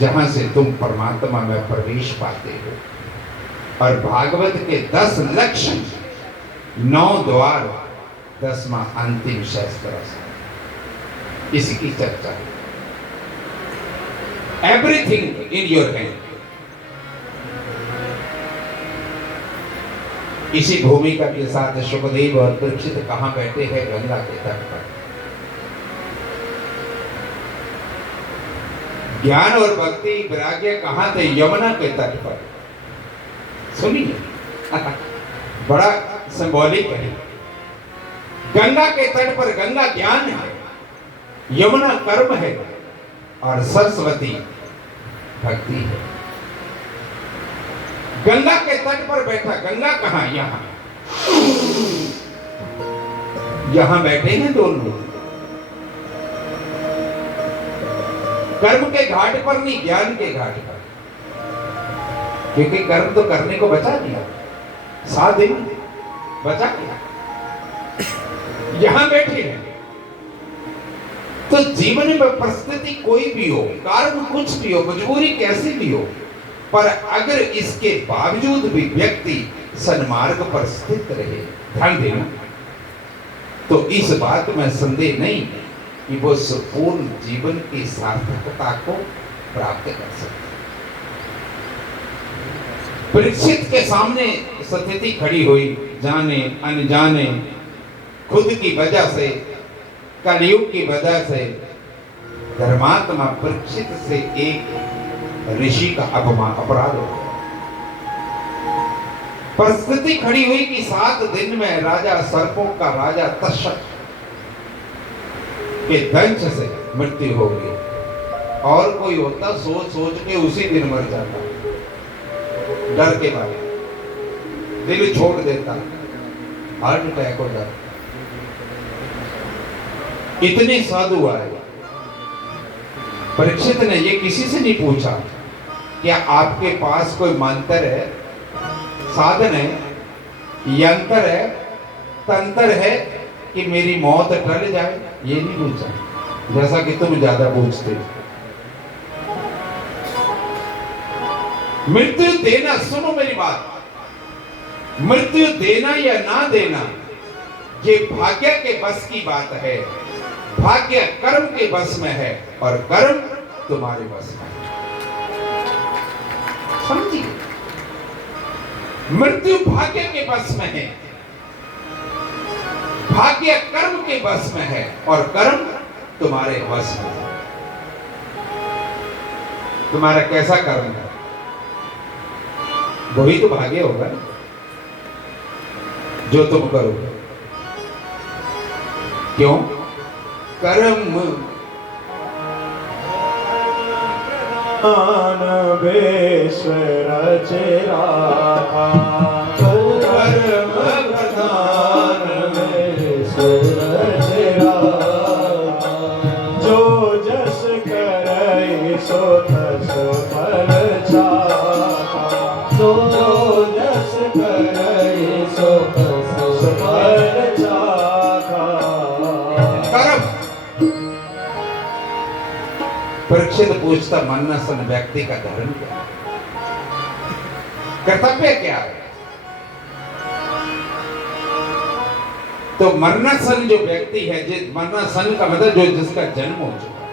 जहां से तुम परमात्मा में प्रवेश पाते हो। और भागवत के 10 लक्ष्य 9 द्वार 10वां अंतिम शास्त्र, इसी की चर्चा। Everything in your hand. इसी भूमिका के साथ सुखदेव और परीक्षित कहां बैठे हैं? गंगा के तट पर। ज्ञान और भक्ति वैराग्य कहां थे? यमुना के तट पर। सुनिए बड़ा सिंबॉलिक है। गंगा के तट पर गंगा ज्ञान है, यमुना कर्म है और सरस्वती भक्ति है। गंगा के तट पर बैठा, गंगा कहां? यहां। यहां बैठे हैं दोनों। कर्म के घाट पर नहीं, ज्ञान के घाट पर। क्योंकि कर्म तो करने को बचा दिया, 7 दिन बचा दिया, यहां बैठे हैं। तो जीवन में परिस्थिति कोई भी हो, कारण कुछ भी हो, मजबूरी कैसी भी हो, पर अगर इसके बावजूद भी व्यक्ति सन्मार्ग पर स्थित रहे, ध्यान देना, तो इस बात में संदेह नहीं कि वो संपूर्ण जीवन की सार्थकता को प्राप्त कर सकते। परीक्षित के सामने स्थिति खड़ी हुई, जाने अनजाने, खुद की वजह से, कलयुग की वजह से धर्मात्मा परीक्षित से एक ऋषि का अपराध हो गया। परिस्थिति खड़ी हुई कि 7 दिन में राजा सर्पों का राजा तक्षक के दंश से मृत्यु हो गई। और कोई होता सोच सोच के उसी दिन मर जाता, डर के मारे दिल छोड़ देता, हार्ट अटैक हो जाता। इतने साधु आए, परीक्षित ने ये किसी से नहीं पूछा क्या आपके पास कोई मंत्र है, साधन है, यंत्र है, तंत्र है कि मेरी मौत टल जाए? ये नहीं पूछा, जैसा कि तुम ज्यादा पूछते। मृत्यु देना, सुनो मेरी बात, मृत्यु देना या ना देना ये भाग्य के बस की बात है। भाग्य कर्म के बस में है और कर्म तुम्हारे बस में है। समझिए, मृत्यु भाग्य के बस में है, भाग्य कर्म के बस में है और कर्म तुम्हारे बस में है। तुम्हारा कैसा कर्म है वही तो भाग्य होगा जो तुम करोगे। क्यों? कर्म दानवेश्वर चेरा कर्म प्रधान चेरा, जो जस करे सो तस फल चाहा, जो जस करे सो तस फल चाहा। कर्म। परीक्षित पूछता, मन्नसन व्यक्ति का धर्म क्या है, कर्तव्य क्या है? तो मरणासन जो व्यक्ति है, जिस मरणासन का मतलब जो जिसका जन्म हो चुका है,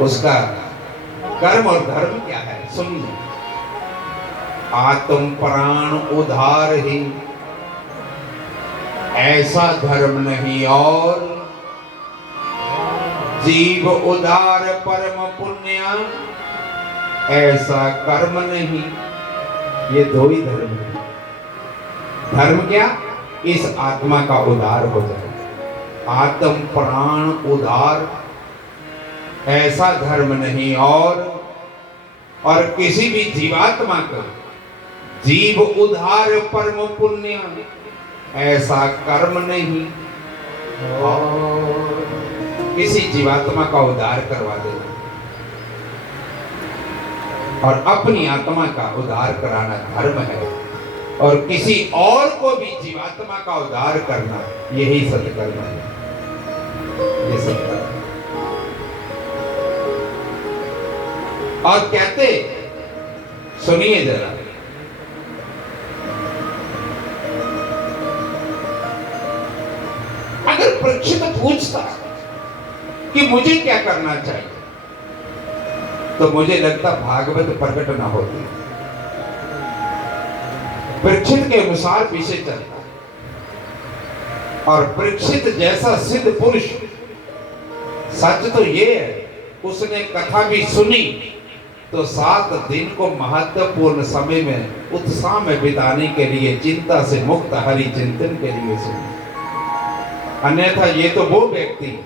उसका कर्म और धर्म क्या है? सुनिए, आत्म प्राण उधार ही, ऐसा धर्म नहीं और जीव उदार परम पुण्य, ऐसा कर्म नहीं। ये 2 ही धर्म है। धर्म क्या? इस आत्मा का उद्धार हो जाए, आत्म प्राण उद्धार, ऐसा धर्म नहीं और किसी भी जीवात्मा का जीव उद्धार परम पुण्य, ऐसा कर्म नहीं। और किसी जीवात्मा का उद्धार करवा देना और अपनी आत्मा का उद्धार कराना धर्म है, और किसी और को भी जीवात्मा का उद्धार करना यही सत्कर्म है। ये सत्कर्म। और कहते, सुनिए जरा, परीक्षित पूछता कि मुझे क्या करना चाहिए, तो मुझे लगता भागवत प्रकट ना होती। परीक्षित के अनुसार पीछे चलता, और परीक्षित जैसा सिद्ध पुरुष, सच तो ये है उसने कथा भी सुनी तो 7 दिन को महत्वपूर्ण समय में उत्साह में बिताने के लिए, चिंता से मुक्त हरि चिंतन के लिए सुनी। अन्यथा ये तो वो व्यक्ति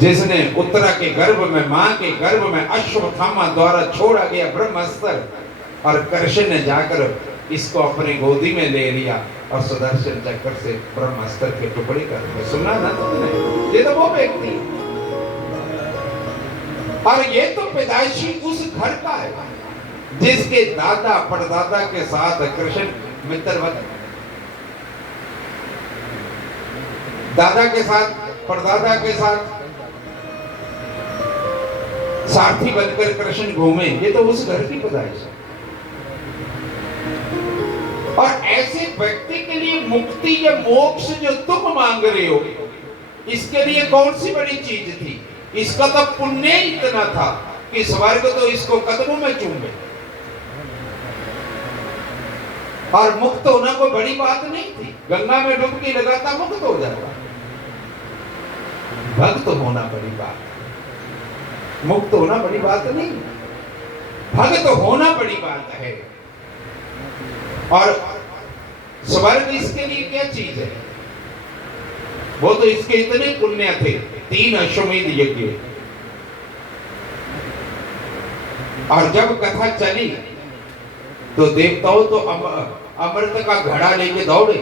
जिसने उत्तरा के गर्भ में, मां के गर्भ में अश्वत्थामा द्वारा छोड़ा गया ब्रह्मास्त्र, और कृष्ण ने जाकर इसको अपनी गोदी में ले लिया और सुदर्शन चक्र से ब्रह्मास्त्र के टुकड़े कर दिए। सुना ना तुमने? ये तो वो व्यक्ति, और ये तो पैदाइशी उस घर का है जिसके दादा परदादा के साथ कृष्ण मित्रवत, दादा के साथ परदादा के साथ सारथी बनकर कृष्ण घूमे। ये तो उस घर की पैदाइश है। और ऐसे व्यक्ति के लिए मुक्ति या मोक्ष जो तुम मांग रहे हो, इसके लिए कौन सी बड़ी चीज थी? इसका तो पुण्य इतना था कि स्वर्ग तो इसको कदमों में चूमे, और मुक्त होना कोई बड़ी बात नहीं थी। गंगा में डुबकी लगाता मुक्त हो जाता। भक्त होना बड़ी बात, मुक्त होना बड़ी बात नहीं, भक्त होना बड़ी बात है। और स्वर्ग इसके लिए क्या चीज है? वो तो इसके इतने पुण्य थे, 3 अश्वमेध यज्ञ। और जब कथा चली तो देवताओं तो अमृत का घड़ा लेके दौड़े,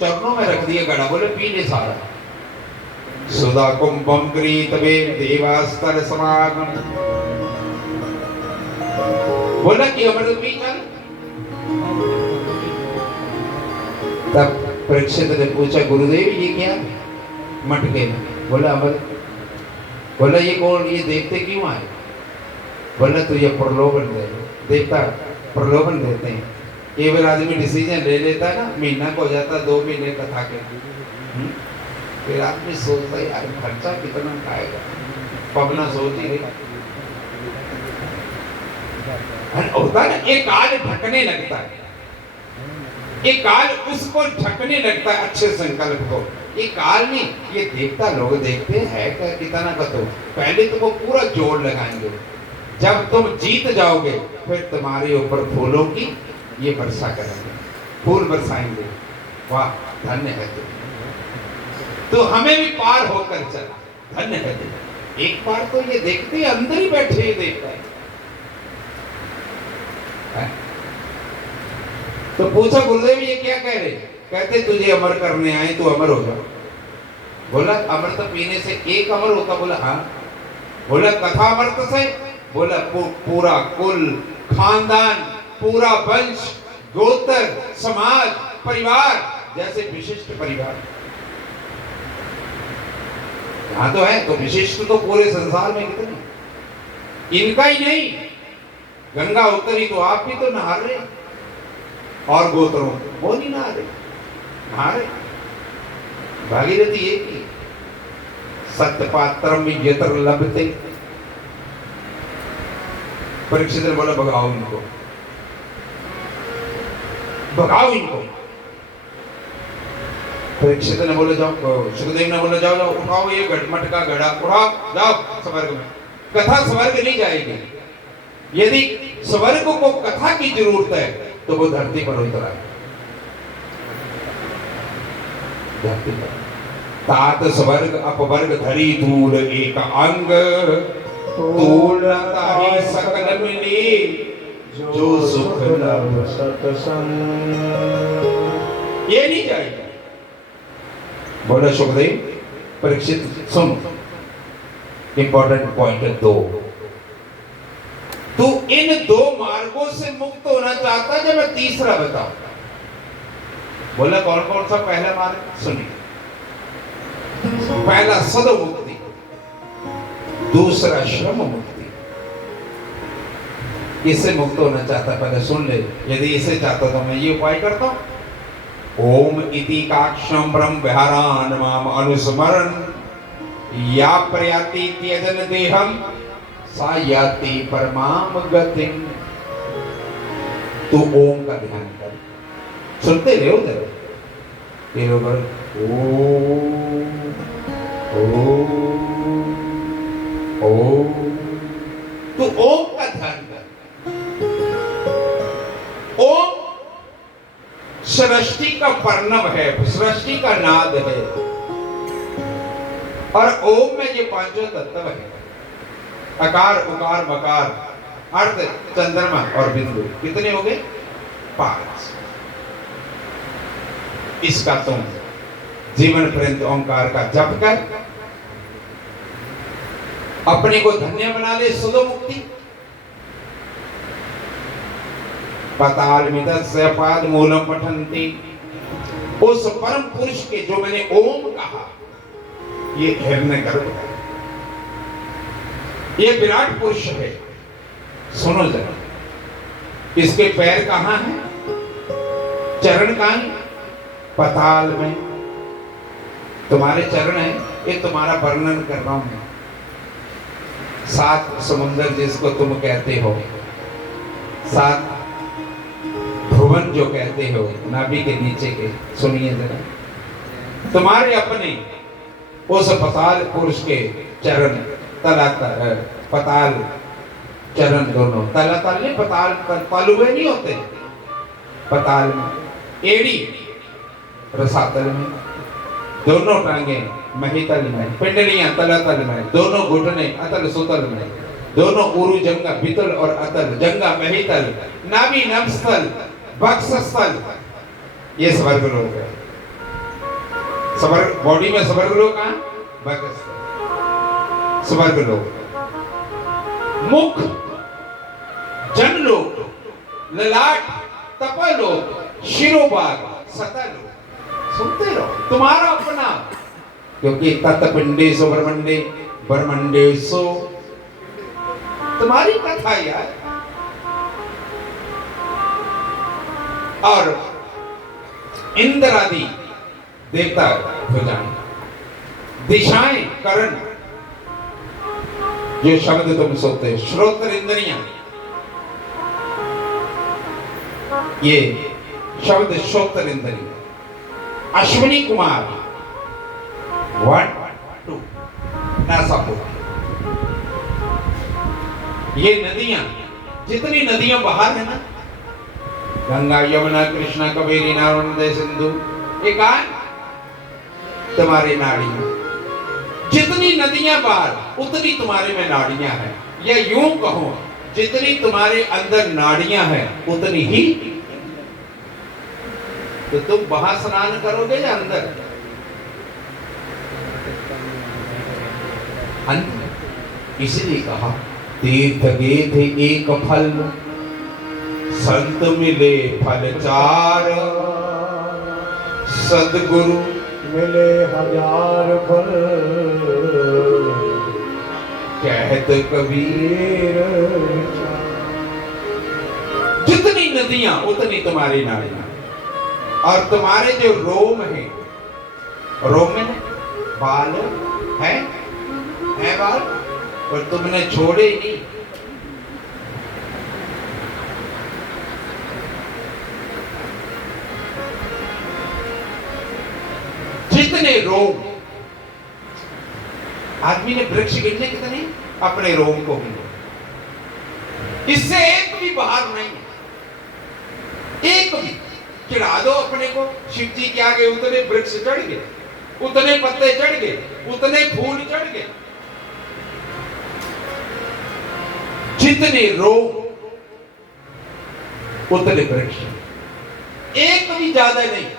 चरणों में रख दिया घड़ा, बोले पी ले सारा। सुधा कुंभम गृहीतवे देवास्तर समागम, बोला कि अमृत पी चल। तब परीक्षित ने पूछा, गुरुदेव ये क्या मटके में? बोला अमृत। बोला ये कौन, ये देवते क्यों आए? बोला तुझे प्रलोभन दे, देवता प्रलोभन देते हैं। केवल आदमी डिसीजन ले लेता है ना, महीना को हो जाता, 2 महीने कथा के, फिर आदमी सोचता है यार खर्चा कितना आएगा, पबना सोच ही रही होता है ना। एक काल ढकने लगता है, एक काल उसको ढकने लगता है अच्छे संकल्प को। ये काल नहीं, ये देवता लोग देखते हैं क्या कितना का, तो पहले तो वो पूरा जोर लगाएंगे। जब तुम जीत जाओगे फिर तुम्हारे ऊपर फूलों की ये वर्षा करेंगे, फूल बरसाएंगे। वाह धन्य है तुम, तो हमें भी पार होकर चला, धन्य है तुम। एक बार तो ये देखते अंदर ही बैठे ही देखता है। तो पूछा गुरुदेव ये क्या कह रहे? कहते तुझे अमर करने आए, तू अमर हो जा। बोला अमृत पीने से एक अमर होता? बोला हाँ। बोला कथा अमृत से? बोला पूरा कुल, खानदान, पूरा वंश, गोत्र, समाज, परिवार, जैसे विशिष्ट परिवार यहाँ तो है, तो विशिष्ट तो पूरे संसार में कितने। इनका ही नहीं, गंगा उतरी तो आप भी तो नहा रहे, और गोत्रों वो नहीं नहा रहे, नहा रहे। भागीरथी एक ही, सत्यपात्रम यत्र लभते। परीक्षित ने बोला भगाओ इनको, भगाओ इनको। परीक्षित ने बोले जाओ, सुखदेव ने बोला जाओ जाओ उठाओ ये मटका घड़ा, उठाओ जाओ स्वर्ग में। कथा स्वर्ग नहीं जाएगी। यदि स्वर्ग को कथा की जरूरत है तो वो धरती पर उतरा, धरती पर। तात स्वर्ग अपवर्ग धरी धूल एक अंग, तूलता ही सकल मिली जो सुख लभ सत्संग। ये नहीं जाएगा। बोला सुखदेव, परीक्षित सुन, इंपॉर्टेंट पॉइंट 2। तू इन 2 मार्गों से मुक्त होना चाहता है, जब मैं तीसरा बताऊं। बोला कौन कौन सा? पहला मार्ग सुनिए, पहला सद मुक्ति, दूसरा श्रम मुक्ति। इससे मुक्त होना चाहता, पहले सुन ले। यदि इसे चाहता तो मैं ये उपाय करता हूं, ओम इति काक्षं ब्रह्म विहारान माम अनुस्मरण या प्रयाति त्यजन देहम सा याति परमाम गतिम। तू ओम का ध्यान कर, सुनते रहे उधर ये लोग ओम ओम ओम। तू ओम का ध्यान कर। ओम सृष्टि का पर्णव है, सृष्टि का नाद है। और ओम में ये पांचों तत्व है, अकार उकार मकार अर्ध चंद्रमा और बिंदु। कितने हो गए? 5। इसका तुम जीवन पर्यंत ओंकार का जप कर अपने को धन्य बना ले। सुधो मुक्ति पताल मिदस्य पाद मूलम पठन्ति। उस परम पुरुष के जो मैंने ओम कहा, ये हिरण्यगर्भ है, ये विराट पुरुष है। सुनो जरा, इसके पैर कहां हैं? चरण कहां हैं? पताल में। तुम्हारे चरण है, ये तुम्हारा वर्णन कर रहा हूं। 7 समुंदर जिसको तुम कहते हो, 7 भुवन जो कहते हो नाभि के नीचे के, सुनिए जरा। तुम्हारे अपने उस पताल पुरुष के चरण, तलातल पताल चरण दोनों, तलातल नहीं, पताल तालुए नहीं होते, पताल में एड़ी रसातल में, दोनों टांगे महितल में, पिंडलियां तलातल में, दोनों घुटने अतल सुतल में, दोनों उरु जंगा बितल और अतल, जंगा महितल, नाभि नभस्थल वक्षस्थल, ये स्वर्ग लोक है। स्वर्ग बॉडी में स्वर्ग लोक कहां? वक्षस्थल स्वर्ग लोक। मुख जनलोक, ललाट तपलोक, शिरोभाग सतलोक। सुनते रहो, तुम्हारा अपना, क्योंकि तत्पिंडेशो ब्रह्मंडे ब्रह्मंडेशो, तुम्हारी कथा यार। और इंद्र आदि देवता भुजाएं, दिशाएं करण, जो शब्द तुम सुनते हो, श्रोत्र इंद्रियां, ये शब्द श्रोत्र इंद्रियां। अश्विनी कुमार 1 2 नासापुर, ये नदियां, जितनी नदियां बाहर है ना, गंगा यमुना कृष्णा कावेरी नर्मदा सिंधु, ये कहां? तुम्हारी नाड़ियां। जितनी नदियां बाहर, उतनी तुम्हारे में नाड़ियां हैं। या यूं कहो, जितनी तुम्हारे अंदर नाड़ियां हैं उतनी ही। तो तुम बाहर स्नान करोगे या अंदर? अंदर। इसलिए कहा तीर्थ गए थे एक फल, संत मिले फल 4, सदगुरु मिले 1000 फल, कहत कबीर। जितनी नदियां उतनी तुम्हारी नाड़ियां। और तुम्हारे जो रोम है, रोम में बाल है बाल, और तुमने छोड़े ही नहीं। जितने रोम, आदमी ने वृक्ष गिनने कितने? अपने रोम को गिनो, इससे एक भी बाहर नहीं है। एक भी चिढ़ा दो अपने को, शिव जी के आगे उतने वृक्ष चढ़ गए, उतने पत्ते चढ़ गए, उतने फूल चढ़ गए। जितने रोम उतने वृक्ष, एक भी ज्यादा नहीं।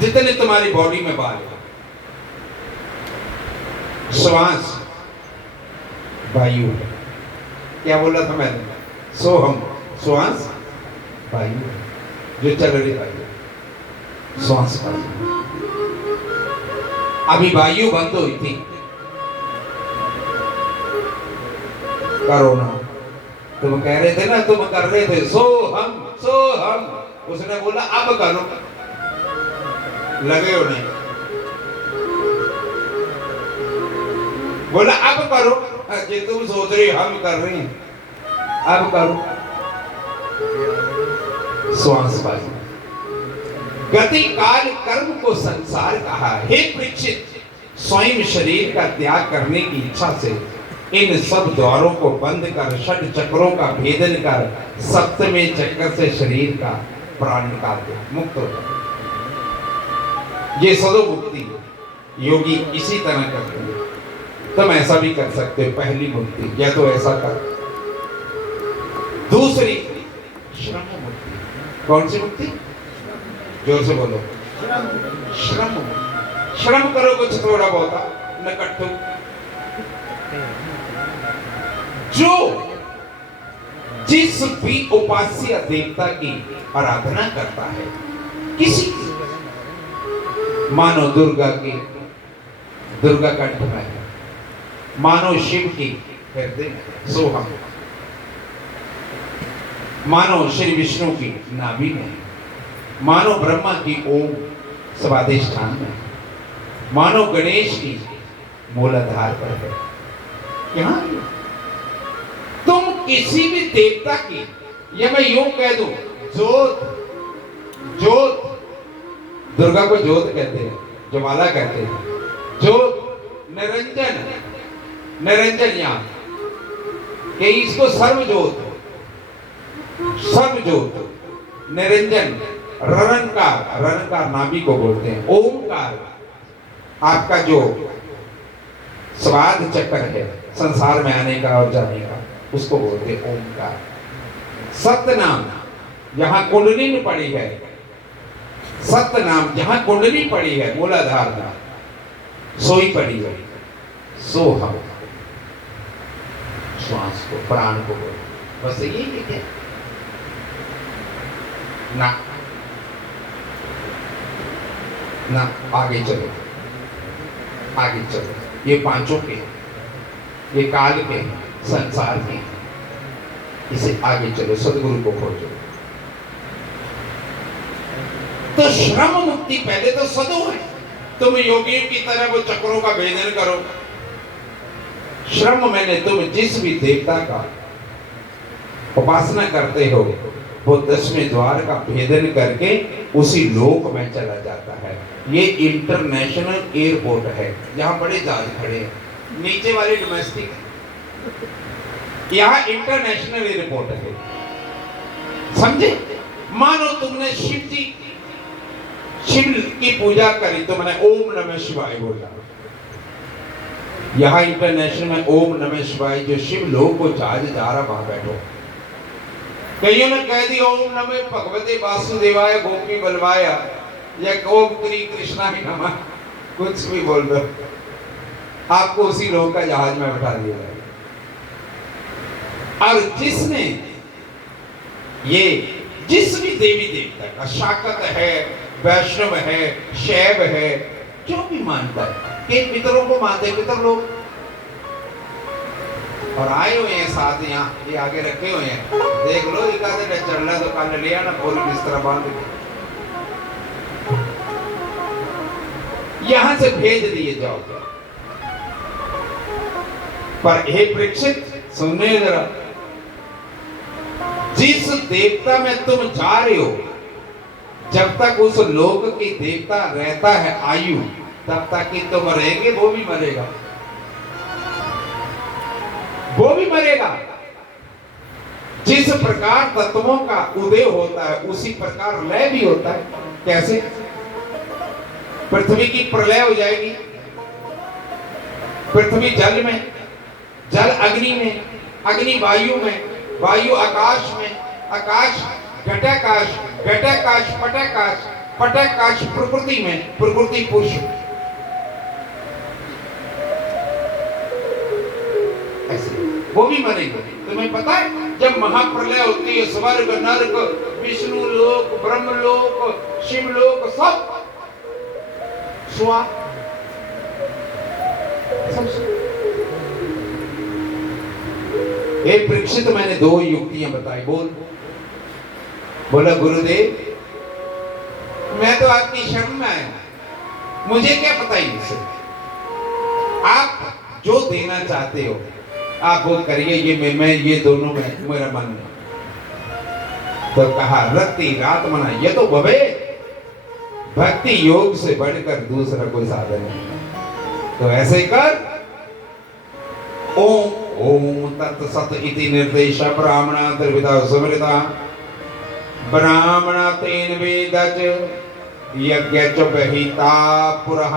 जितने तुम्हारी बॉडी में बाल है, श्वास वायु है। क्या बोला था मैंने? सोहम, श्वास वायु जो चल रही वायु, श्वास वायु। अभी वायु बंद हुई थी, कोरोना। तुम कह रहे थे ना, तुम कर रहे थे सोहम सोहम, उसने बोला अब करो, लगे उन्हें, बोला अब करो, ये तुम सोच रही हम कर रहे हैं, अब करो। श्वासबाजी, गति काल कर्म को संसार कहा। हे परीक्षित, स्वयं शरीर का त्याग करने की इच्छा से इन सब द्वारों को बंद कर, षट चक्रों का भेदन कर, सप्तमें चक्र से शरीर का प्राण निकाल दे, मुक्त हो जाए। ये सदो मुक्ति योगी इसी तरह करते हैं। तुम ऐसा भी कर सकते हो, पहली मुक्ति, या तो ऐसा कर। दूसरी श्रम मुक्ति। कौन सी मुक्ति? जोर से बोलो। श्रम। श्रम करो कुछ थोड़ा बहुत, न कट्टो। जो जिस भी उपास्य देवता की आराधना करता है, किसी की, मानो दुर्गा की, दुर्गा कंठ में है, मानो शिव की हृदय में सोहम, मानो श्री विष्णु की नाभि में, मानो ब्रह्मा की ओम स्वादिष्ठान में, मानो गणेश की मूलाधार पर है। यहां तुम किसी भी देवता की, या मैं यूं कह दूं, जोत, जोत, दुर्गा को जोत कहते हैं, ज्वाला कहते हैं, जोत, निरंजन, निरंजन, यहाँ कि इसको सर्वजोत, सर्वजोत, निरंजन, ररंकार, ररंकार नाभि को बोलते हैं, ओमकार आपका जो स्वाद चक्र है संसार में आने का और जाने का, उसको बोलते हैं ओमकार। सतनाम, जहां कुंडली पड़ी है, सतनाम जहां कुंडली पड़ी है, मूलाधार में सोई पड़ी है, सोहम, श्वास को, प्राण को बोलो। बस यही है क्या? ना ना, आगे चलो, आगे चलो। ये पांचों के, ये काल के, संसार के, इसे आगे चलो, सदगुरु को खोजो। तो श्रम मुक्ति पहले तो सदो है। तुम योगियों की तरह वो चक्रों का भेदन करो। श्रम मैंने तुम जिस भी देवता का उपासना करते हो, वो 10वें द्वार का भेदन करके उसी लोक में चला जाता है। ये इंटरनेशनल एयरपोर्ट है, यहाँ बड़े जहाज खड़े हैं, नीचे वाले डोमेस्टिक है, यहाँ इंटरनेशनल एयरपोर्ट है। समझे? मानो तुमने शिव जी, शिव की पूजा करी तो मैंने ओम नमः शिवाय बोला। यहाँ इंटरनेशनल में ओम नमः शिवाय, जो शिव लोक को जहाज जा रहा, वहां बैठो। कईयों ने कह दिया ओम नमः भगवते वासुदेवाय गोपी बलवाया, या ओम श्री कृष्णा ही नमः, कुछ भी बोल दो, आपको उसी लोक का जहाज में बैठा दिया जाएगा। और जिसने ये जिस भी देवी देवता का, शाक्त है, वैष्णव है, शैव है, जो भी मानता है, कि पितरों को मानते, पितर लोग, और आए हुए हैं साथ, यहाँ ये आगे रखे हुए हैं, देख लो, एकादे चढ़ रहा तो कल ले आना, पूरी बिस्तर बांध के यहां से भेज दिए जाओ। पर हे परीक्षित, सुनने जरा, जिस देवता में तुम जा रहे हो, जब तक उस लोक की देवता रहता है आयु, तब तक कि तुम रहेंगे, वो भी मरेगा, वो भी मरेगा। जिस प्रकार तत्वों का उदय होता है, उसी प्रकार लय भी होता है। कैसे? पृथ्वी की प्रलय हो जाएगी, पृथ्वी जल में, जल अग्नि में, अग्नि वायु में, वायु आकाश में, आकाश घटाकाश, घटाकाश पटाकाश, पटाकाश प्रकृति में, प्रकृति पुरुष। ऐसे वो भी मरेंगे। तुम्हें पता है, जब महाप्रलय होती है, स्वर्ग, नरक, विष्णु लोक, ब्रह्म लोक, शिव लोक, सब स्वा, ये परीक्षित मैंने 2 युक्तियां बताई। बोला गुरुदेव, आपकी शर्म में आया, मुझे क्या पता इससे। आप जो देना चाहते हो आप वो करिए, ये मैं ये दोनों में मेरा मन में। तो कहा रत्ती रात मना ये तो भवे, भक्ति योग से बढ़कर दूसरा कोई साधन नहीं। तो ऐसे कर, ओम ओम तत्सत इति निर्देश ब्राह्मणा त्रिविधा सुमृता ब्राह्मणा तेन वेदच यज्ञ च बहिता पुरः।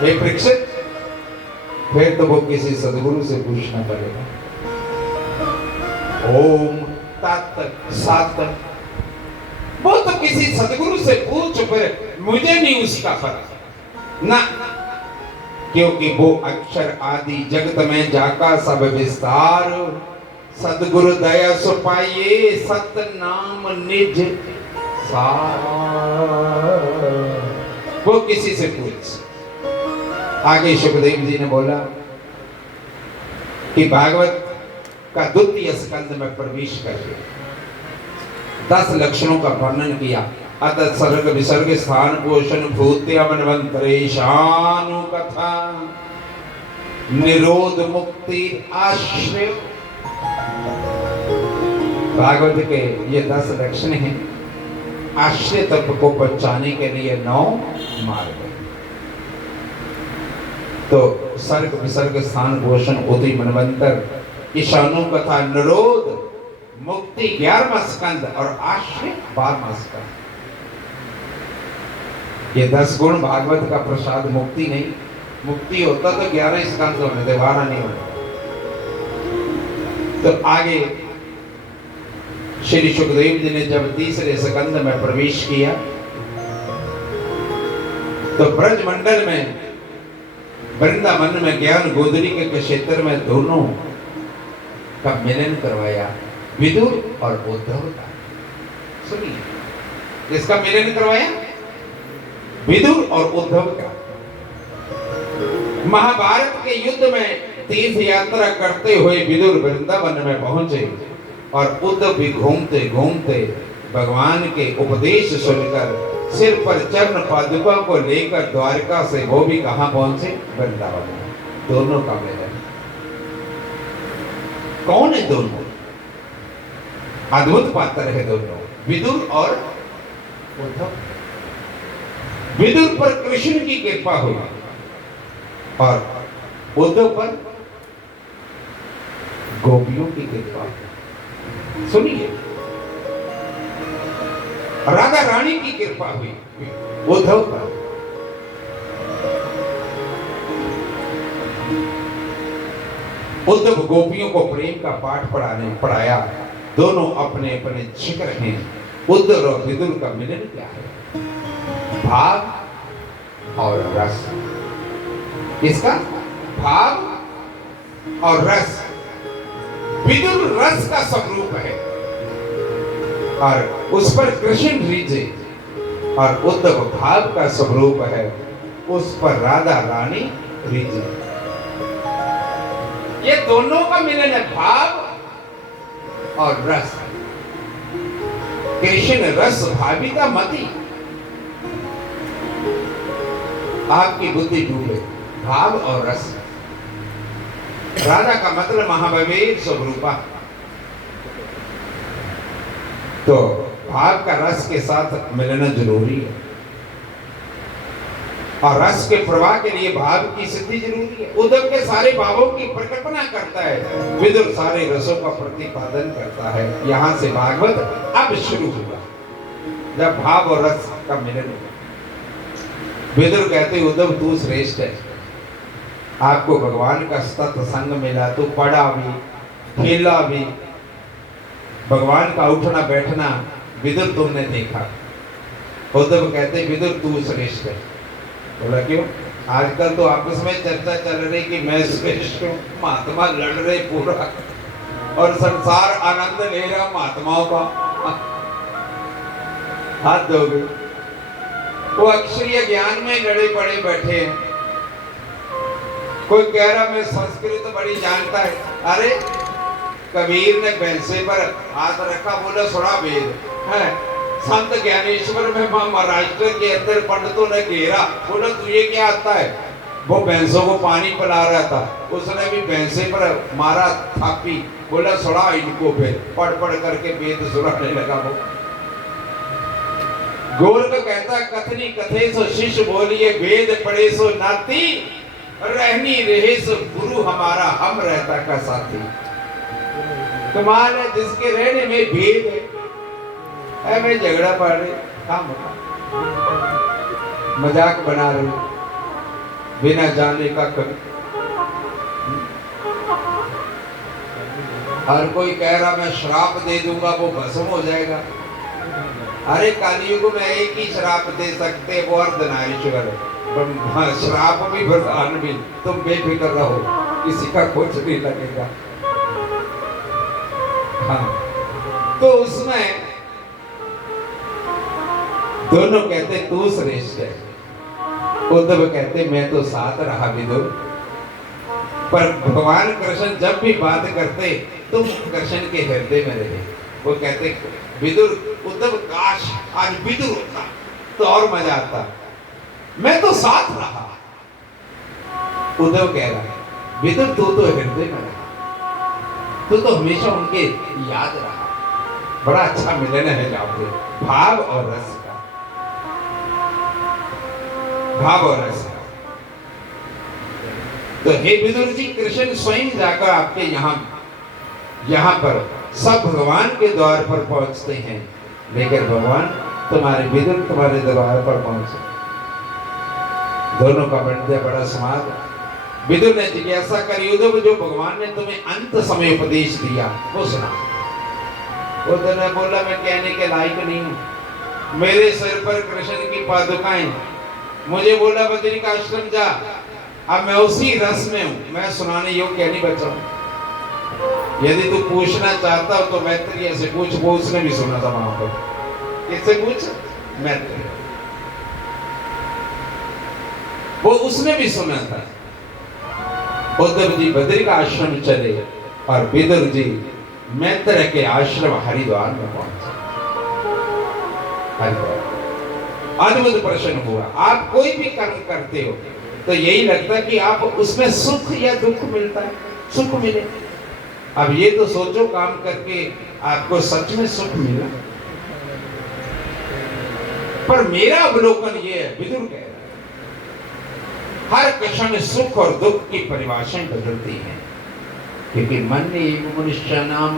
हे परीक्षित, फिर तो वो किसी सदगुरु से पूछना पड़ेगा। ओम तत् सत, वो तो किसी सदगुरु से पूछ, फिर मुझे नहीं उसका फर्क ना, क्योंकि वो अक्षर आदि जगत में जाका सब विस्तार, सदगुरु दया सो पाइए सत नाम निज सार। वो किसी से पूछ। आगे सुखदेव जी ने बोला कि भागवत का द्वितीय स्कंद में प्रवेश करके 10 लक्षणों का वर्णन किया। अतः सर्ग विसर्ग स्थान पोषण भूत्य मनवंतरेशानु कथा निरोध मुक्ति आश्रय। भागवत के ये 10 लक्षण हैं। आश्रय तत्व को पहुंचाने के लिए 9 मार्ग। तो सर्ग विसर्ग स्थान पोषण उदय मनवंतर ईशानु कथा निरोध मुक्ति 11वां स्कंद और आश्रय 12वां स्कंद। ये 10 गुण भागवत का प्रसाद। मुक्ति नहीं, मुक्ति होता तो 11 स्कंद होने थे, 12 नहीं होने। तो आगे श्री सुखदेव जी ने जब तीसरे स्कंद में प्रवेश किया तो ब्रजमंडल में वृंदावन में ज्ञान गोदरी के क्षेत्र में दोनों का मिलन करवाया, विदुर और उद्धव का। सुनिए, किसका मिलन करवाया? विदुर और उद्धव का। महाभारत के युद्ध में तीर्थ यात्रा करते हुए विदुर वृंदावन में पहुंचे और उद्धव भी घूमते घूमते भगवान के उपदेश सुनकर सिर पर चरण पादुका को लेकर द्वारका से वो भी कहां पहुंचे? वृंदावन में। दोनों का मिलन। कौन है दोनों? अद्भुत पात्र है दोनों, विदुर और उद्धव। विदुर पर कृष्ण की कृपा हुई और उद्धव पर गोपियों की कृपा। सुनिए, राधा रानी की कृपा हुई उद्धव पर। उद्धव गोपियों को प्रेम का पाठ पढ़ाया। दोनों अपने अपने जिक्र हैं। उद्धव और विदुर का मिलन क्या है? भाव और रस। किसका? भाव और रस। विदुर रस का स्वरूप है और उस पर कृष्ण रीझे, और उद्धव भाव का स्वरूप है, उस पर राधा रानी रीझे। ये दोनों का मिलन है, भाव और रस। कृष्ण रस भाविता मति। आपकी बुद्धि डूबे, भाव और रस। राधा का मतलब महाभवेर स्वरूपा। तो भाव का रस के साथ मिलना जरूरी है और रस के प्रवाह के लिए भाव की सिद्धि जरूरी है। उद्धव के सारे भावों की प्रकल्पना करता है, विदुर सारे रसों का प्रतिपादन करता है। यहां से भागवत अब शुरू हुआ, जब भाव और रस का मिलन हुआ। विदुर कहते उद्धव तू श्रेष्ठ है, आपको भगवान का सत्संग मिला, तो पढ़ा भी खेला भी, भगवान का उठना बैठना विदुर तुमने देखा। उद्धव कहते विदुर तू श्रेष्ठ है। बोला क्यों? आजकल तो आपस में चर्चा चल रही कि मैं श्रेष्ठ हूं, महात्मा लड़ रहे पूरा और संसार आनंद ले रहा महात्माओं का। हाथ दोगे? वो अक्षरीय ज्ञान में लड़े पड़े बैठे हैं। कोई कह रहा मैं संस्कृत बड़ी जानता है। अरे कबीर ने भैंसे पर हाथ रखा, बोला सुना वेद है, संत ज्ञानेश्वर में महाराष्ट्र के अंदर पंडितों ने घेरा, बोला तुझे क्या आता है? वो भैंसों को पानी पिला रहा था, उसने भी भैंसे पर मारा थापी, बोला सुना इनको, फिर पढ़ पढ़ करके वेद सुनाने लगा। वो गोरख कहता कथनी कथे सो शिष्य बोलिए, वेद पढ़े सो नाती, रहनी रहे सो गुरु हमारा, हम रहता का साथी। कमाल है, जिसके रहने में भेद है, मैं झगड़ा पा रहे, काम मजाक बना रहे बिना जाने का कभी। हर कोई कह रहा मैं श्राप दे दूंगा वो भस्म हो जाएगा। अरे कलयुग में एक ही श्राप दे सकते, वो अर्धनारीश्वर है। श्राप भी वरदान भी, तुम बेफिक्र रहो, किसी का कुछ नहीं लगेगा। हाँ, तो उसमें दोनों कहते तू श्रेष्ठ है। उद्धव कहते मैं तो साथ रहा विदुर, पर भगवान कृष्ण जब भी बात करते तुम कृष्ण के हृदय में रहे। वो कहते विदुर, उद्धव काश आज विदुर होता तो और मजा आता, मैं तो साथ रहा। उद्धव कह रहा है विदुर तू तो हृदय में रहा, तू तो हमेशा उनके याद रहा। बड़ा अच्छा मिलन है जाओगे, भाव और रस का, भाव और रस। तो हे विदुर जी, कृष्ण स्वयं जाकर आपके यहाँ पर सब भगवान के द्वार पर पहुंचते हैं, लेकिन भगवान तुम्हारे विदुर तुम्हारे द्वार पर पहुंचे। दोनों का बन गया बड़ा समाज। विदुर ने जिज्ञासा करी, उद्धव जो भगवान ने तुम्हें अंत समय उपदेश दिया वो सुना। उद्धव ने बोला मैं कहने के लायक नहीं हूं, मेरे सिर पर कृष्ण की पादुकाएं, मुझे बोला बद्री का आश्रम जा, अब मैं उसी रस में हूं, मैं सुनाने योग्य नहीं बचा। यदि तू पूछना चाहता हो तो मैत्रेय से पूछ, वो उसने भी सुना था वहां पर। किससे पूछ? मैत्रेय, वो उसने भी सुना था। उद्धव जी बद्री का आश्रम चले और विदुर जी मैत्रेय के आश्रम हरिद्वार में पहुंचे। हरिद्वार अद्भुत प्रश्न हुआ। आप कोई भी कर्म करते हो तो यही लगता कि आप उसमें सुख या दुख मिलता है, सुख मिले। अब ये तो सोचो काम करके आपको सच में सुख मिला। पर मेरा अवलोकन ये है, विदुर कह रहा है, हर क्षण सुख और दुख की परिभाषाएं बदलती हैं, क्योंकि मन एक मनुष्य नाम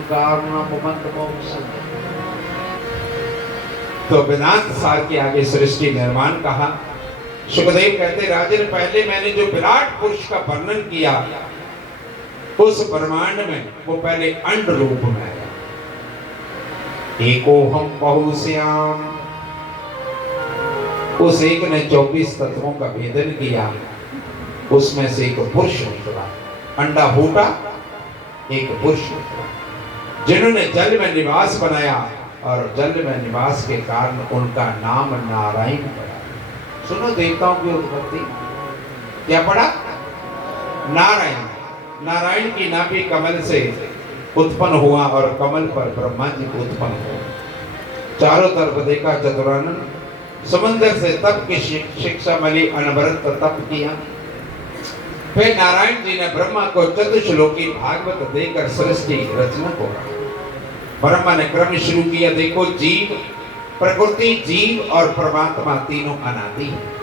तो वेदांत सार के आगे सृष्टि निर्माण कहा। सुखदेव कहते राजन, पहले मैंने जो विराट पुरुष का वर्णन किया उस ब्रह्मांड में वो पहले अंड रूप में आया। एको हम बहुश्याम, उस एक ने 24 तत्वों का भेदन किया, उसमें से एक पुरुष निकला। अंडा फूटा, एक पुरुष निकला, जिन्होंने जल में निवास बनाया और जल में निवास के कारण उनका नाम नारायण पड़ा। सुनो देवताओं की उत्पत्ति क्या पड़ा? नारायण। नारायण की नाभि कमल से उत्पन्न हुआ और कमल पर ब्रह्मा जी को उत्पन्न हुआ। चारों तरफ देखा चतुरानन, समंदर से तप की शिक्षा मिली, अनवरत तप किया। फिर नारायण जी ने ब्रह्मा को चतुश्लोकी भागवत देकर सृष्टि रचना को कहा। ब्रह्मा ने क्रम शुरू किया, देखो जीव, प्रकृति, जीव और परमात्मा तीनों अनादि हैं।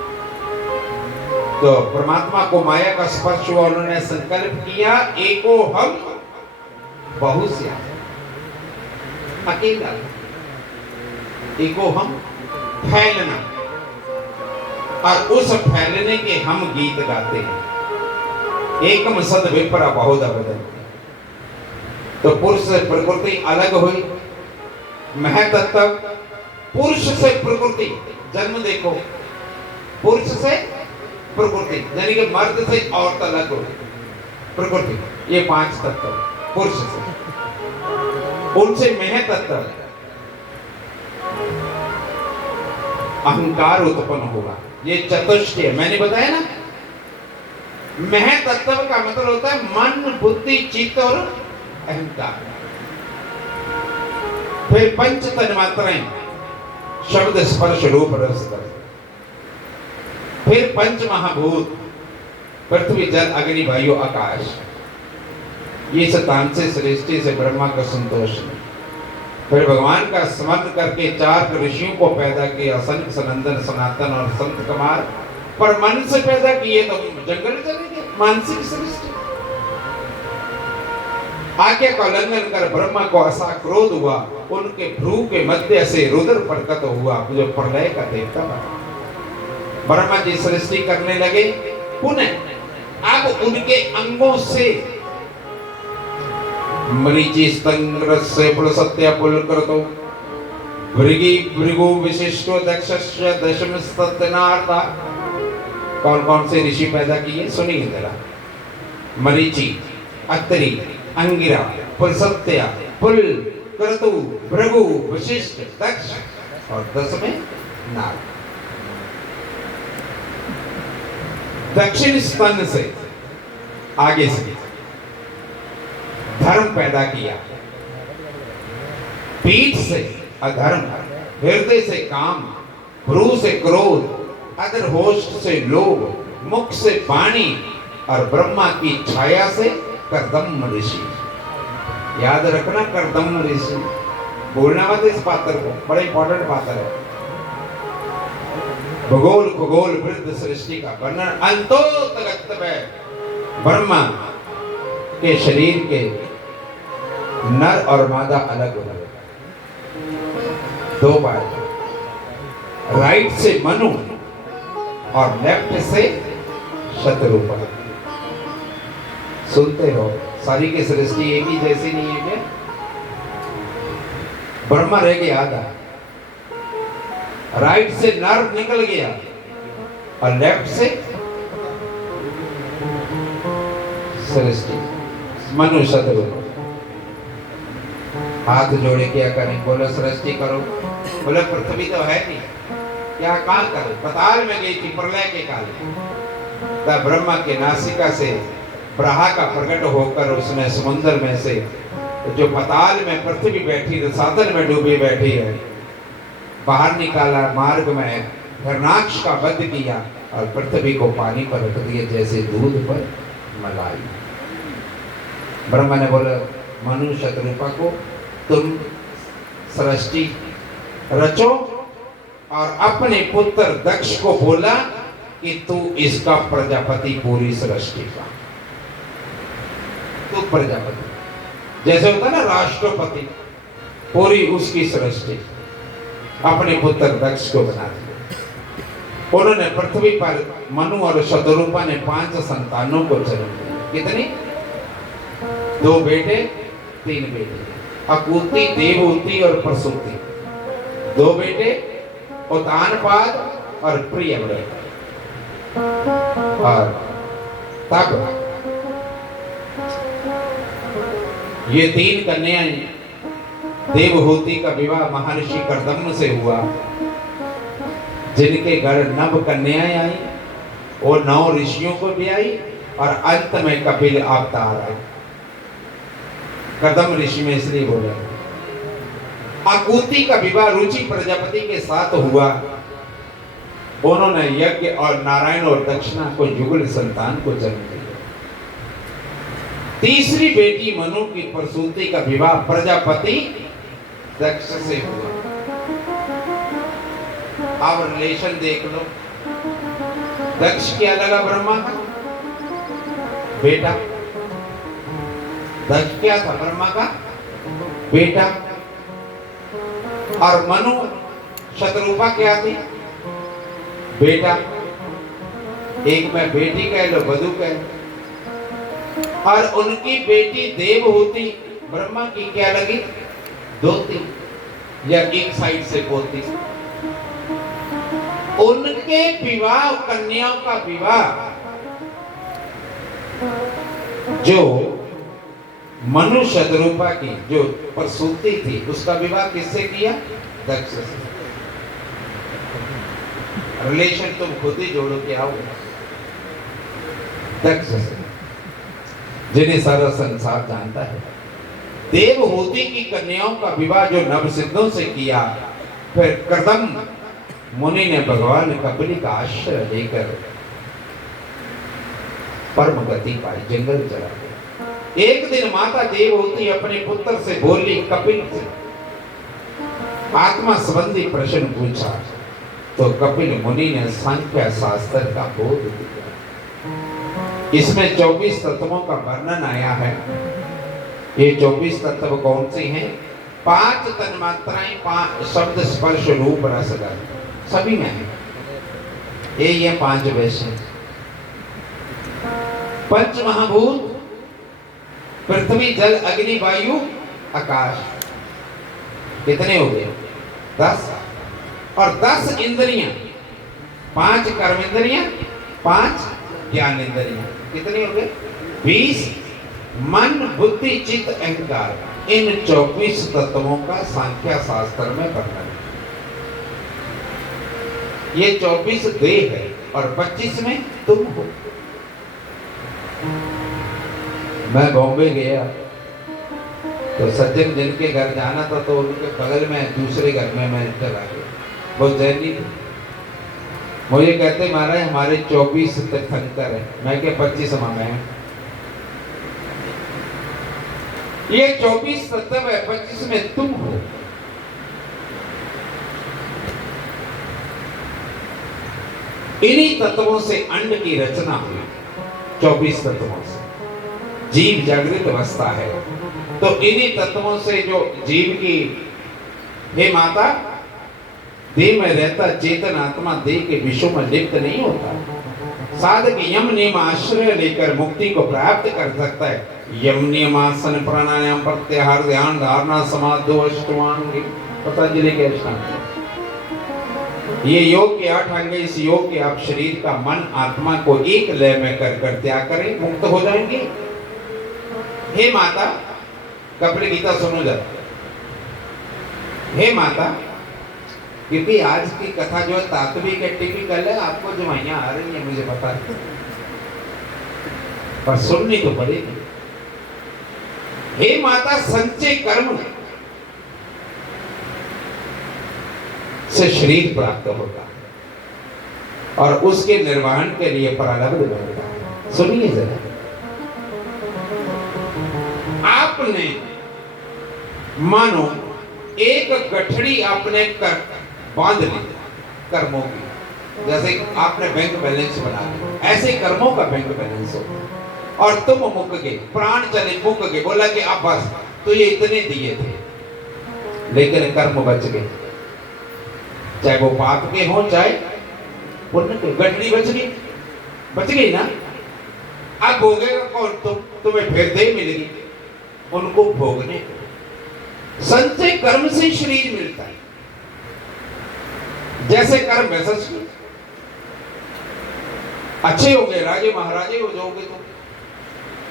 तो परमात्मा को माया का स्पर्श हुआ, उन्होंने संकल्प किया एको हम बहुश्याम, अकेला। एको हम फैलना, और उस फैलने के हम गीत गाते हैं। एकम सद विप्रा बहुधा बदन। तो पुरुष से प्रकृति अलग हुई, महतत्व पुरुष से प्रकृति, जन्म देखो पुरुष से प्रकृति, यानी कि मर्द से औरत अलग हो प्रकृति, ये 5 तत्व पुरुष से, उनसे महतत्व अहंकार उत्पन्न होगा। ये चतुष्ट है, मैंने बताया ना। महतत्व का मतलब होता है मन, बुद्धि, चित्त और अहंकार। फिर पंच तन्मात्राएं, शब्द स्पर्श रूप रस गंध। फिर पंच महाभूत पृथ्वी जल अग्नि वायु आकाश, ये सतांश सृष्टि से ब्रह्मा का संतोष नहीं। फिर भगवान का स्मरण करके 4 ऋषियों को पैदा किया, संत सनंदन सनातन और संत कुमार। पर मन से पैदा किए तो जंगल चले गए। मानसिक सृष्टि, आज्ञा का उल्लंघन कर ब्रह्मा को असा क्रोध हुआ, उनके भ्रू के मध्य से रुद्र प्रकट हुआ जो प्रलय का देवता बना। ब्रह्मा जी सृष्टि करने लगे पुनः। अब उनके अंगों से मरीचि स्तंग से पुलसत्या पुलकृतो भृगि भृगु विशिष्टो दक्षस्य दशम सत्यनार्था। कौन कौन से ऋषि पैदा किए सुनिए जरा। मरीचि, अत्रि, अंगिरा, पुलसत्या, पुल क्रतु, भृगु, वशिष्ठ, दक्ष और 10 में नाग। दक्षिण स्तन से आगे से धर्म पैदा किया, पीठ से अधर्म, हृदय से काम, भ्रू से क्रोध, अधर होष्ठ से लोभ, मुख से वाणी और ब्रह्मा की छाया से कर्दम ऋषि। याद रखना कर्दम ऋषि, बोलना मत इस पात्र को, बड़ा इंपॉर्टेंट पात्र है। भूगोल खगोल वृद्ध सृष्टि का वर्णन अंतोतगत में ब्रह्मा के शरीर के नर और मादा अलग अलग, 2 बार, राइट से मनु और लेफ्ट से शतरूपा। सुनते हो, सारी की सृष्टि एक ही जैसी नहीं है क्या? ब्रह्मा रह गया आधा, राइट से नर निकल गया और लेफ्ट से सृष्टि मनु शतरूपा। हाथ जोड़े क्या करें? बोलो सृष्टि करो। बोले पृथ्वी तो है नहीं, क्या काल करें? पताल में गई थी प्रलय के काल में। तब ब्रह्मा के नासिका से ब्रहा का प्रकट होकर उसने समुद्र में से जो पताल में पृथ्वी बैठी रसातल में डूबी बैठी है बाहर निकाला। मार्ग में हिरणाक्ष का वध किया और पृथ्वी को पानी पर रख दिया जैसे दूध पर मलाई। ब्रह्मा ने बोला मनु शतरूपा को तुम सृष्टि रचो और अपने पुत्र दक्ष को बोला कि तू इसका प्रजापति पूरी सृष्टि का। तू प्रजापति जैसे होता ना राष्ट्रपति, पूरी उसकी सृष्टि अपने पुत्र दक्ष को बना दिया। उन्होंने पृथ्वी पर मनु और शतरूपा ने 5 संतानों को जन्म दिया। कितनी? 2 बेटे 3 बेटे, अकूति, देवहूति और प्रसूति। 2 बेटे उतानपाद और प्रियव्रत और तब ये 3 कन्याएं। देवहूति का विवाह महर्षि कर्दम से हुआ, जिनके घर 9 कन्याएं आई, वो 9 ऋषियों को भी आई और अंत में कपिल अवतार आए। कर्दम ऋषि में इसलिए बोला। आकुति का विवाह रुचि प्रजापति के साथ हुआ। उन्होंने यज्ञ और नारायण और दक्षिणा को युगल संतान को जन्म दिया। तीसरी बेटी मनु की प्रसूति का विवाह प्रजापति दक्ष से हुआ। अब रिलेशन देख लो। दक्ष क्या लगा ब्रह्मा का बेटा? दक्ष क्या था? ब्रह्मा का बेटा। और मनु शतरूपा क्या थी? बेटा। एक में बेटी कह लो, वधू कह लो। और उनकी बेटी देवहूति ब्रह्मा की क्या लगी? दोती या एक साइड से पोती। उनके विवाह, कन्याओं का विवाह जो मनु शतरूपा की जो प्रसूति थी उसका विवाह किससे किया? दक्ष से। रिलेशन तुम खुद ही जोड़ो, क्या होगा? दक्ष से, जिन्हें सारा संसार जानता है। देवहूति की कन्याओं का विवाह जो नवसिद्धों से किया फिर कर्दम मुनि ने भगवान कपिल का आश्रय लेकर परम गति पाई, जंगल चला गया। एक दिन माता देवहूति अपने पुत्र से बोली, कपिल से आत्मा संबंधी प्रश्न पूछा तो कपिल मुनि ने सांख्य शास्त्र का बोध दिया। इसमें 24 तत्वों का वर्णन आया है। ये 24 तत्व कौन से हैं? 5 तन्मात्राएं, 5 शब्द स्पर्श रूप रस गंध सभी में है। ये 5 वैसे 5 महाभूत पृथ्वी जल अग्नि वायु आकाश, कितने हो गए? 10। और 10 इंद्रियां, 5 कर्म इंद्रियां, 5 ज्ञान इंद्रियां, कितने हो गए? 20। मन बुद्धि चित्त अहंकार, इन 24 तत्वों का सांख्य शास्त्र में वर्णन है। ये 24 देह है और 25 में तुम हो। मैं बॉम्बे गया तो सज्जन जिनके घर जाना था तो उनके बगल में दूसरे घर में मैं चला गया। वो जैनी थे। मुझे कहते महाराज हमारे 24 तीर्थंकर है। मैं क्या 25 मंगाए? ये 24 तत्व है, 25 में तुम हो। इन्हीं तत्वों से अंड की रचना हुई। 24 तत्वों से जीव जागृत अवस्था है। तो इन्हीं तत्वों से जो जीव की, हे माता, देह में रहता चेतन आत्मा देह के विषयों में लिप्त नहीं होता। साधक यम नियम आश्रय लेकर मुक्ति को प्राप्त कर सकता है। यम नियम आसन प्राणायाम प्रत्याहार ध्यान धारणा समाधि अष्टांग, पतंजलि के अष्टांग। ये योग के 8 अंग। इस योग के आप शरीर का मन आत्मा को एक लय में कर त्याग करें, मुक्त हो जाएंगे। हे माता, कपिल गीता सुनो जरा। हे माता, क्योंकि आज की कथा जो है तात्विक है, टिपिकल है, आपको जवाइयां आ रही है मुझे पता है, पर सुननी तो पड़ेगी। हे माता, संचय कर्म से शरीर प्राप्त होता है और उसके निर्वहन के लिए प्रारब्ध बनता है। सुनिए जरा, आपने मानो एक गठड़ी आपने कर बांध ली कर्मों की, जैसे आपने बैंक बैलेंस बना लिया, ऐसे कर्मों का बैंक बैलेंस हो और तुम मुक गए, प्राण चले, मुक गए, बोला कि अब बस तो ये इतने दिए थे, लेकिन कर्म बच गए, चाहे वो पाप के हो चाहे पुण्य के। गठड़ी बच गई ना। अब भोगेगा कौन? तुम्हें फिर दे मिलेगी उनको भोगने को। संचय कर्म से शरीर मिलता है। जैसे कर्म वैसा शरीर। अच्छे होंगे राजे महाराजे हो जाओगे तुम,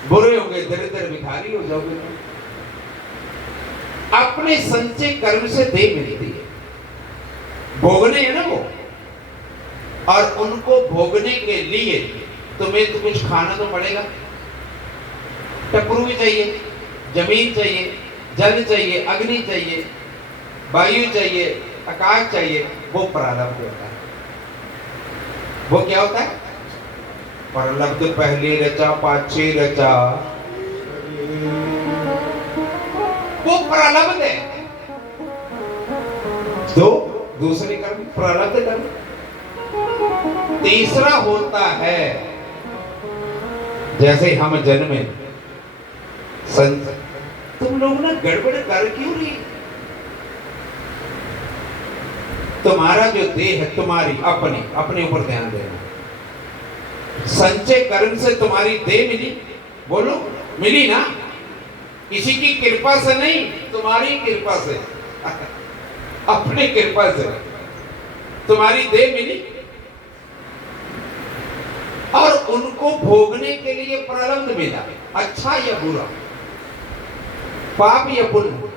बुरे होंगे दरिद्र भिखारी हो जाओगे तुम। अपने संचय कर्म से देह मिलती है, भोगने है ना वो, और उनको भोगने के लिए तुम्हें तो कुछ खाना तो पड़ेगा। टपरू भी चाहिए, जमीन चाहिए, जल चाहिए, अग्नि चाहिए, वायु चाहिए, आकाश चाहिए। वो प्रारब्ध होता है। वो क्या होता है? प्रारब्ध पहले रचा पाछे रचा, वो प्रारब्ध है। दूसरे कर्म प्रारब्ध कर्म। तीसरा होता है, जैसे हम जन्मे, तुम लोग ना गड़बड़ कर क्यों रही? तुम्हारा जो देह है तुम्हारी अपने ऊपर ध्यान देना। संचय कर्म से तुम्हारी देह मिली, बोलो मिली ना? किसी की कृपा से नहीं, तुम्हारी कृपा से, अपनी कृपा से तुम्हारी देह मिली। और उनको भोगने के लिए प्रारब्ध मिला, अच्छा या बुरा, पाप या पुण्य।